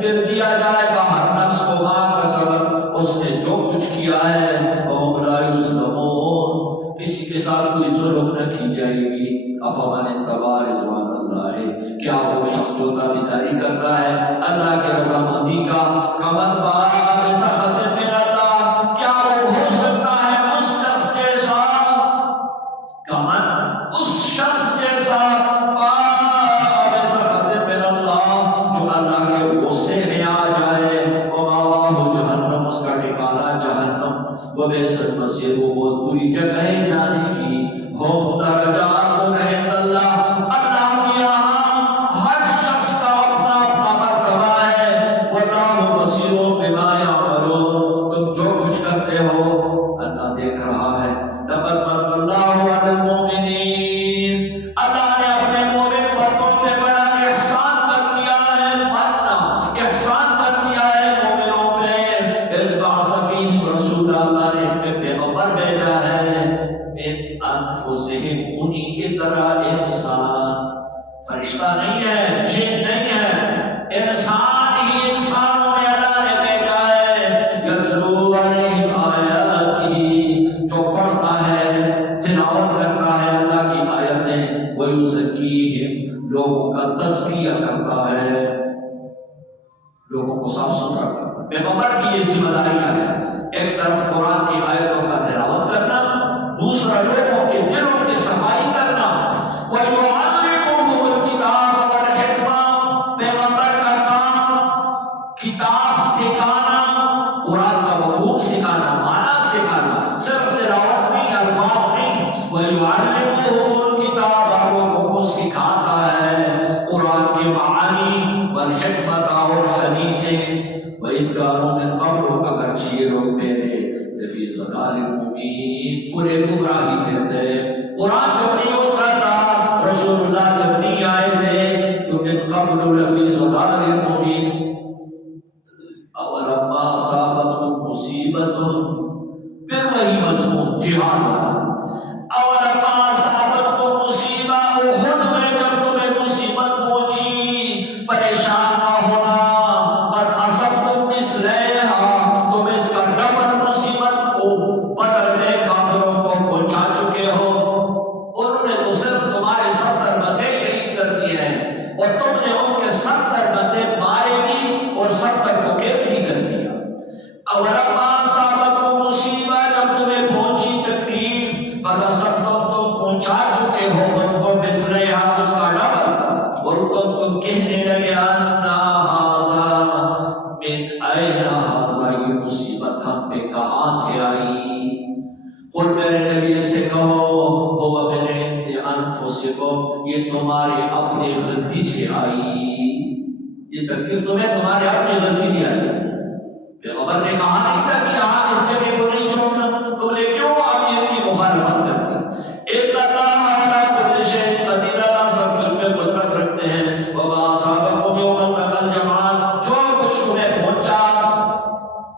پھر دیا جائے گا ہر نفس کو ما کسبت اس نے جو کچھ کیا ہے. وَهُمْ لَا يُظْلَمُونَ کسی کے ساتھ کوئی ظلم نہ کی جائے گی. أَفَمَنِ اتَّبَعَ رِضْوَانَ اللَّهِ کیا وہ شخص جو تابعداری کرتا ہے اللہ کے رضامندی کا کمن باء بسخط من اللہ کیا وہ ہو سکتا ہے اس شخص جیسا کمن اس شخص جیسا باء بسخط من اللہ جو اللہ کے غصے میں آ جائے. ومأواہ جہنم اس کا ٹھکانہ جہنم. وبئس المصیر وہ بہت بری جگہ ہے جانے کی. ہم درجات عند اللہ اللہ کے یہاں ہر شخص کا اپنا اپنا مرتبہ ہے. واللہ بصیر بما یعملون تم جو کچھ کرتے ہو اللہ دیکھ رہا ہے. لقد من اللہ علی المؤمنین اللہ نے اپنے مومن بندوں پہ بڑا احسان کر دیا ہے. من احسان کر دیا ہے مومنوں پہ. اذ بعث فیہم رسول اللہ نے ان میں پیغمبر بھیجا ہے. انفسہم انہی کی طرح انسان فرشتہ نہیں ہے جن نہیں ہے انسان ہی انسانوں میں اللہ نے بھیجا ہے. یتلو علیہم آیاتہ جو پڑھتا ہے تلاوت کرتا ہے اللہ کی آیتیں. ویزکیہم لوگوں کا تزکیہ کرتا ہے لوگوں کو صاف ستھرا کرتا ہے. پیغمبر کی یہ ذمہ داریاں ہیں. ایک طرف قرآن کی آیتوں کا تلاوت کرنا دوسرا لوگوں کے دلوں کی صفائی کرنا. وَيُعَلِّمُهُمُ الْكِتَابَ وَالْحِکْمَةَ پیغمبر کا کام کتاب سکھانا قرآن کا مفہوم سکھانا معنی سکھانا صرف تلاوت نہیں الفاظ نہیں. وَيُعَلِّمُهُمُ الْكِتَابَ لوگوں کو سکھاتا ہے قرآن کے معانی والحکمت اور حدیثیں. وَإِنْ كَانُوا مِنْ قَبْلُ اگرچہ یہ لوگ پہلے فی ضلال مبین پورے گمراہی میں تھے. قرآن جب نہیں اترا تھا رسول اللہ جب نہیں آئے تھے تو من قبل لفی ضلال مبین. اولما اصابتهم مصیبت پھر وہی مضمون جہاد والا. اولما اصابتهم مصیبہ احد میں جب تمہیں مصیبت پہنچی پریشان نہ ہونا. قد اصبتم مثلہا تم اس کا ڈبل مصیبت بدر میں کافروں کو پہنچا چکے ہو. انہوں نے تو صرف تمہارے 70 بندے شہید کر دیے ہیں اور تم نے ان کے 70 بندے مارے بھی اور 70 این ھذا، یہ مصیبت ہم پہ کہاں سے آئی؟ قل میرے نبی سے کہو هو من عند انفسکم، یہ تمہارے اپنے غلطی سے آئی، یہ تکلیف تمہیں تمہارے اپنے غلطی سے آئی۔ پیغمبر نے کہا نہیں تھا کہ یہاں اس جگہ کو نہیں چھوڑنا، تم نے کیوں امیر کی مخالفت کر دی؟ ان اللہ علی کل شیء قدیر، اللہ سب کچھ میں قدرت رکھتے ہیں۔ وما اصابکم یوم التقى الجمعان، جو کچھ تمہیں پہنچا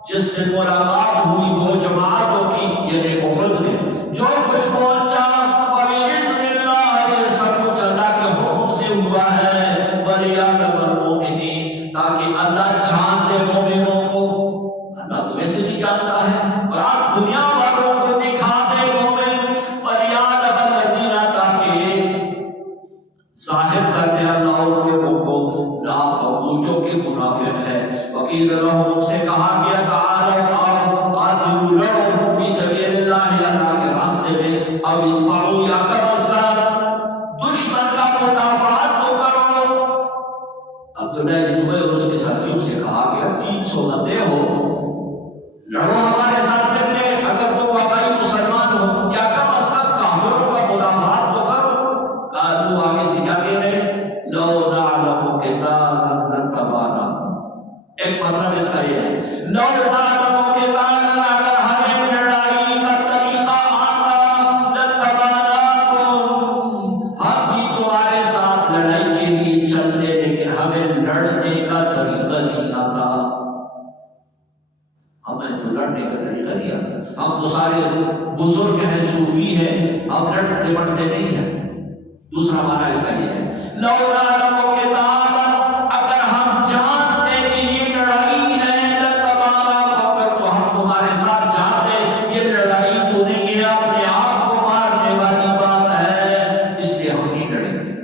جس دن ملاقات ہوئی دو جماعتوں کی، یعنی احد میں، جو کچھ پہنچا وبإذن اللہ، یہ سب کچھ اللہ کے حکم سے ہوا ہے۔ ولیعلم المؤمنین، تاکہ اللہ جان دے مومنوں کو، اللہ تو ویسے بھی جانتا ہے، اور آپ دنیا والوں کو دکھا دے مومن، ولیعلم الذین، تاکہ ظاہر کر دے اللہ ان لوگوں کو نافقوا، جو کہ منافق ہے۔ وقیل لہم، سے کہا گیا تعالوا قاتلوا لهم فی سبیل اللہ، اللہ کے راستے میں، او ادفعوا، یا کم از کم دشمن کا مدافعت تو کرو۔ عبداللہ بن ابی اور اس کے ساتھیوں سے کہا گیا 300 بندے ہو، لڑو ہمارے ساتھ مل کے، اگر تم واقعی مسلمان ہو، یا کم از کم کافروں کا مدافعت تو کرو۔ قالوا، آگے سے کیا کہہ رہے ہیں؟ لو نعلم قتالا لاتبعناکم، ایک مطلب اس کا یہ ہے، لو نعلم قتالا، اگر ہمیں لڑائی کا طریقہ آتا، لاتبعناکم، ہم بھی تمہارے ساتھ لڑائی کے لیے چلتے، لیکن ہمیں لڑنے کا طریقہ نہیں آتا، ہمیں تو لڑنے کا طریقہ نہیں آتا، ہم تو سارے بزرگ ہیں، صوفی ہیں، ہم لڑتے بڑھتے نہیں ہیں۔ دوسرا معنی اس کا یہ ہے، لو نعلم قتالا، اگر ہم جانتے کہ یہ لڑائی ہے، لاتبعناکم، تو ہم تمہارے ساتھ جانتے، یہ لڑائی تو نہیں ہے، اپنے آپ کو مارنے والی بات ہے، اس لیے ہم نہیں لڑیں گے۔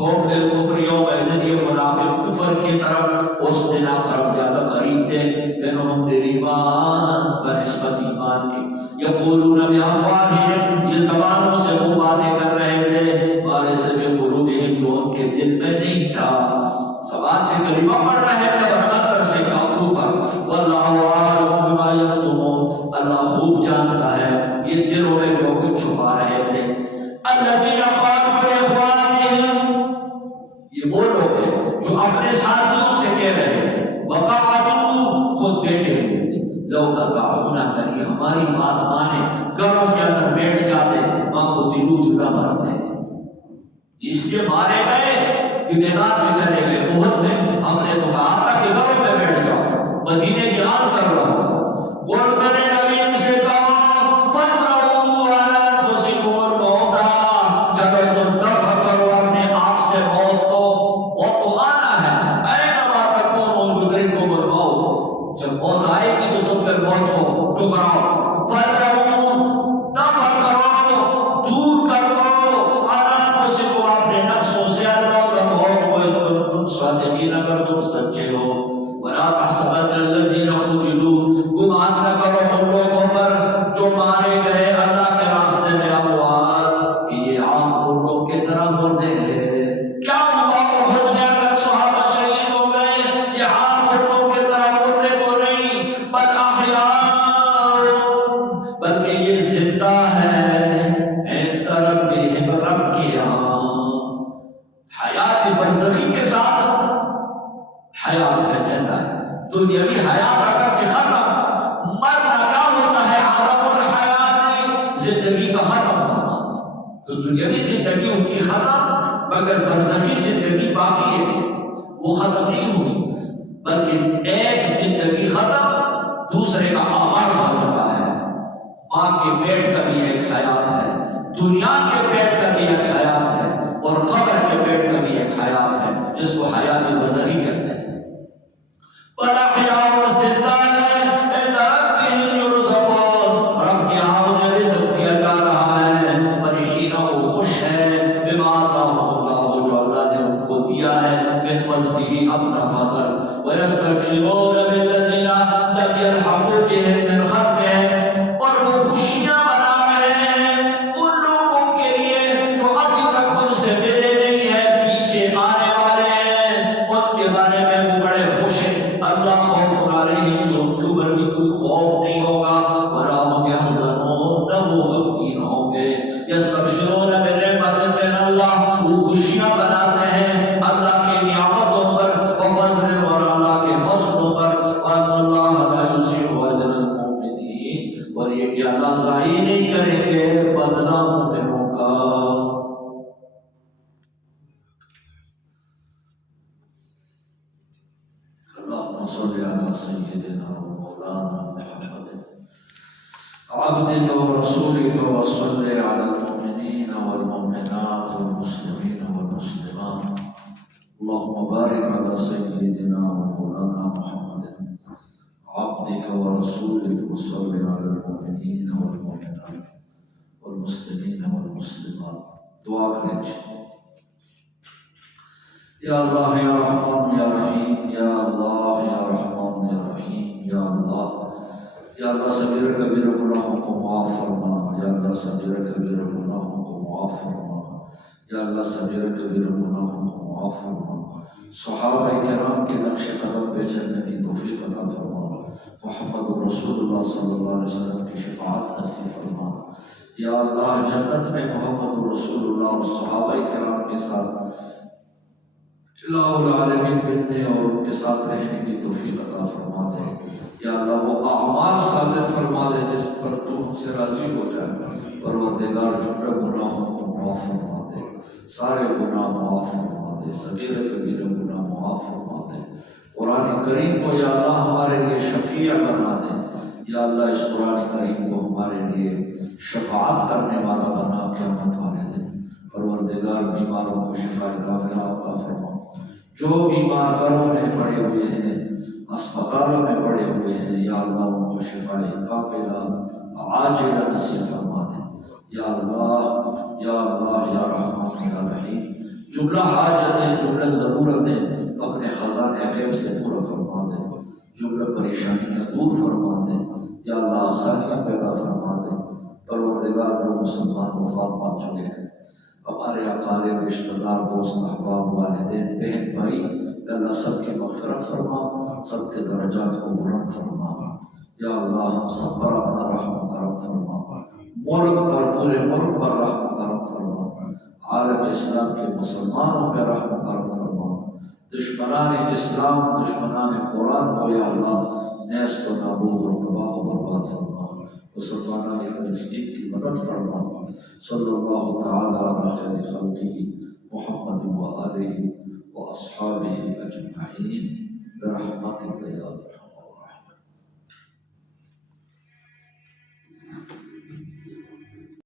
ہم للکفر یومئذ، یہ منافق کفر کی طرف اس دن طرف زیادہ قریب تھے، منہم للایمان، بنسبت ایمان کی، یقولون بافواہہم، یہ زبانوں سے وہ باتیں کر رہے تھے، وليس في قلوبهم، جو ان کے دل میں نہیں تھا، زبان سے کلمہ پڑھ رہے تھے اور اندر سے کفر۔ واللہ اعلم بما یکتمون، اللہ خوب جانتا ہے یہ دلوں میں جو کچھ چھپا رہے تھے۔ الذین قالوا لاخوانہم، یہ وہ لوگ ہیں جو اپنے ساتھیوں سے کہہ رہے تھے، وقعدوا، خود بیٹھے ہوئے تھے، لو اطاعونا، اگر یہ ہماری بات مانے، گھروں کے اندر بیٹھ جاتے، ما قتلوا، جدا مرتے، اس لیے مارے گئے کہ میدان میں چلے گئے، احد میں ہم نے تو کہا تھا کہ گھروں میں بیٹھ جاؤ، مدینے کی آن کر رہا ہوں۔ اور میرے نبی ان سے کہا فَادْرَوْا عَلَىٰ أَنفُسِكُمُ الْمَوْتَ، چلو تم دفع کرو اپنے آپ سے موت کو، موت تو آنا ہے، أَيْنَمَا تَكُونُوا يُدْرِكْكُمُ الْمَوْتُ، جب موت آئے گی تو تم پھر موت کو ٹکراؤ۔ فَادْرَوْا، دفع کرو، دور کر دو، عَلَىٰ أَنفُسِكُمْ، اپنے نفسوں سے، الموت، موت کو، ان کنتم صادقین، اگر تم سچے ہو۔ وَلَا تَحْسَبَنَّ الَّذِينَ قُتِلُوا، گمان نہ کرو ان لوگوں پر جو مارے گئے اللہ کے راستے میں، اموات، کہ یہ عام مردوں کی طرح مردے ہیں۔ کیا ہوا احد میں اگر صحابہ شہید ہو گئے، یہ عام مردوں کی طرح مردے تو نہیں، بل احیاء، بلکہ یہ زندہ ہے، عند ربہم، رب کے یہاں، حیات برزخی کے ساتھ حیات ہے، زندہ ہے۔ دنیاوی حیات اگر کہ ختم، مرنا کیا ہوتا ہے؟ عدم الحیات، زندگی کا ختم ہونا، تو دنیاوی زندگی ان کی ختم، مگر برزخی زندگی باقی ہے، وہ ختم نہیں ہوئی، بلکہ ایک زندگی ختم، دوسرے کا آغاز ہو چکا ہے۔ ماں کے پیٹ کا بھی ایک حیات ہے، دنیا کے پیٹ کا بھی ایک حیات ہے، اور قبر کے پیٹ کا بھی ایک حیات ہے، جس کو حیات برزخی کہتے ہیں۔ وَالْأَحْيَاءُ، زندہ ہے، عِنْدَ رَبِّهِمْ يُرْزَقُونَ، رب کے ہاں انہیں رزق دیا جا رہا ہے، فرحین، وہ خوش ہے، بما آتاہم اللہ، جو اللہ نے ان کو دیا ہے، من فضلہ، اپنا فضل، وَيَسْتَبْشِرُونَ بِالَّذِينَ لَمْ يَلْحَقُوا بِهِم مِّنْ خَلْفِهِمْ، اور وہ خوشیاں منا رہے ہیں ان لوگوں کے لیے جو ابھی تک ان سے ملے نہیں ہیں، پیچھے آنے والے ہیں، ان کے بارے میں وہ بڑے خوش ہیں۔ اللہ خوف اللهم صل على سيدنا ومولانا محمد عبدك ورسولك وصل على المؤمنين والمؤمنات والمسلمين والمسلمات. اللهم بارك على سيدنا ومولانا محمد عبدك ورسولك وصل على المؤمنين والمؤمنات والمسلمين والمسلمات. دعا کریں یا اللہ یا رحمان یا رحیم، یا اللہ یا رحمان یا رحیم، یا اللہ صغیر کبیر گناہوں کو معاف فرما، یا اللہ صغیر کبیر گناہوں کو معاف فرما، یا اللہ صغیر کبیر گناہوں کو معاف فرما۔ صحابہ کرام کے نقش قدم پہ چلنے کی توفیق عطا فرما۔ محمد رسول اللہ صلی اللہ علیہ وسلم کی شفاعت نصیب فرما۔ یا اللہ جنت میں محمد رسول اللہ اور صحابہ کرام کے ساتھ الہ العالمین بننے اور ان کے ساتھ رہنے کی توفیق عطا فرما دے۔ یا اللہ وہ اعمال صالح فرما دے جس پر تو ہم سے راضی ہو جائے۔ پروردگار جملہ گناہوں کو معاف فرما دے، سارے گناہ معاف فرما دے، صغیر کبیر گناہ معاف فرما دے۔ قرآن کریم کو یا اللہ ہمارے لیے شفیع بنا دے۔ یا اللہ اس قرآن کریم کو ہمارے لیے شفاعت کرنے والا بنا قیامت والے دن۔ پروردگار بیماروں کو شفا کاملہ عطا فرما۔ جو بیمار گھروں میں پڑے ہوئے ہیں، اسپتالوں میں پڑے ہوئے ہیں، یا اللہ ان کو شفا کاملہ عاجلہ نصیب فرما دے۔ یا اللہ یا اللہ یا رحمان یا رحیم، جملہ حاجتیں جملہ ضرورتیں اپنے خزانے غیب سے پورا فرما دے، جملہ پریشانیاں دور فرما دے۔ یا اللہ آسانیاں پیدا فرما دے۔ پروردگار جو مسلمان وفات پا چکے ہیں، ہمارے اقارب رشتہ دار دوست احباب والدین بہن بھائی، اللہ سب کی مغفرت فرما، سب کے درجات کو بلند فرما۔ یا اللہ ہم سب پر اپنا رحم و کرم فرما، ملک پر پورے ملک پر رحم و کرم فرما، عالم اسلام کے مسلمانوں پہ رحم و کرم فرما، دشمنان اسلام دشمنان قرآن کو یا اللہ نیست و نابود اور تباہ و برباد فرما۔ مسلمانوں فلسطین کی مدد فرما۔ صلی اللہ تعالی علی خیر خلقہ محمد و آلہ و اصحابہ اجمعین۔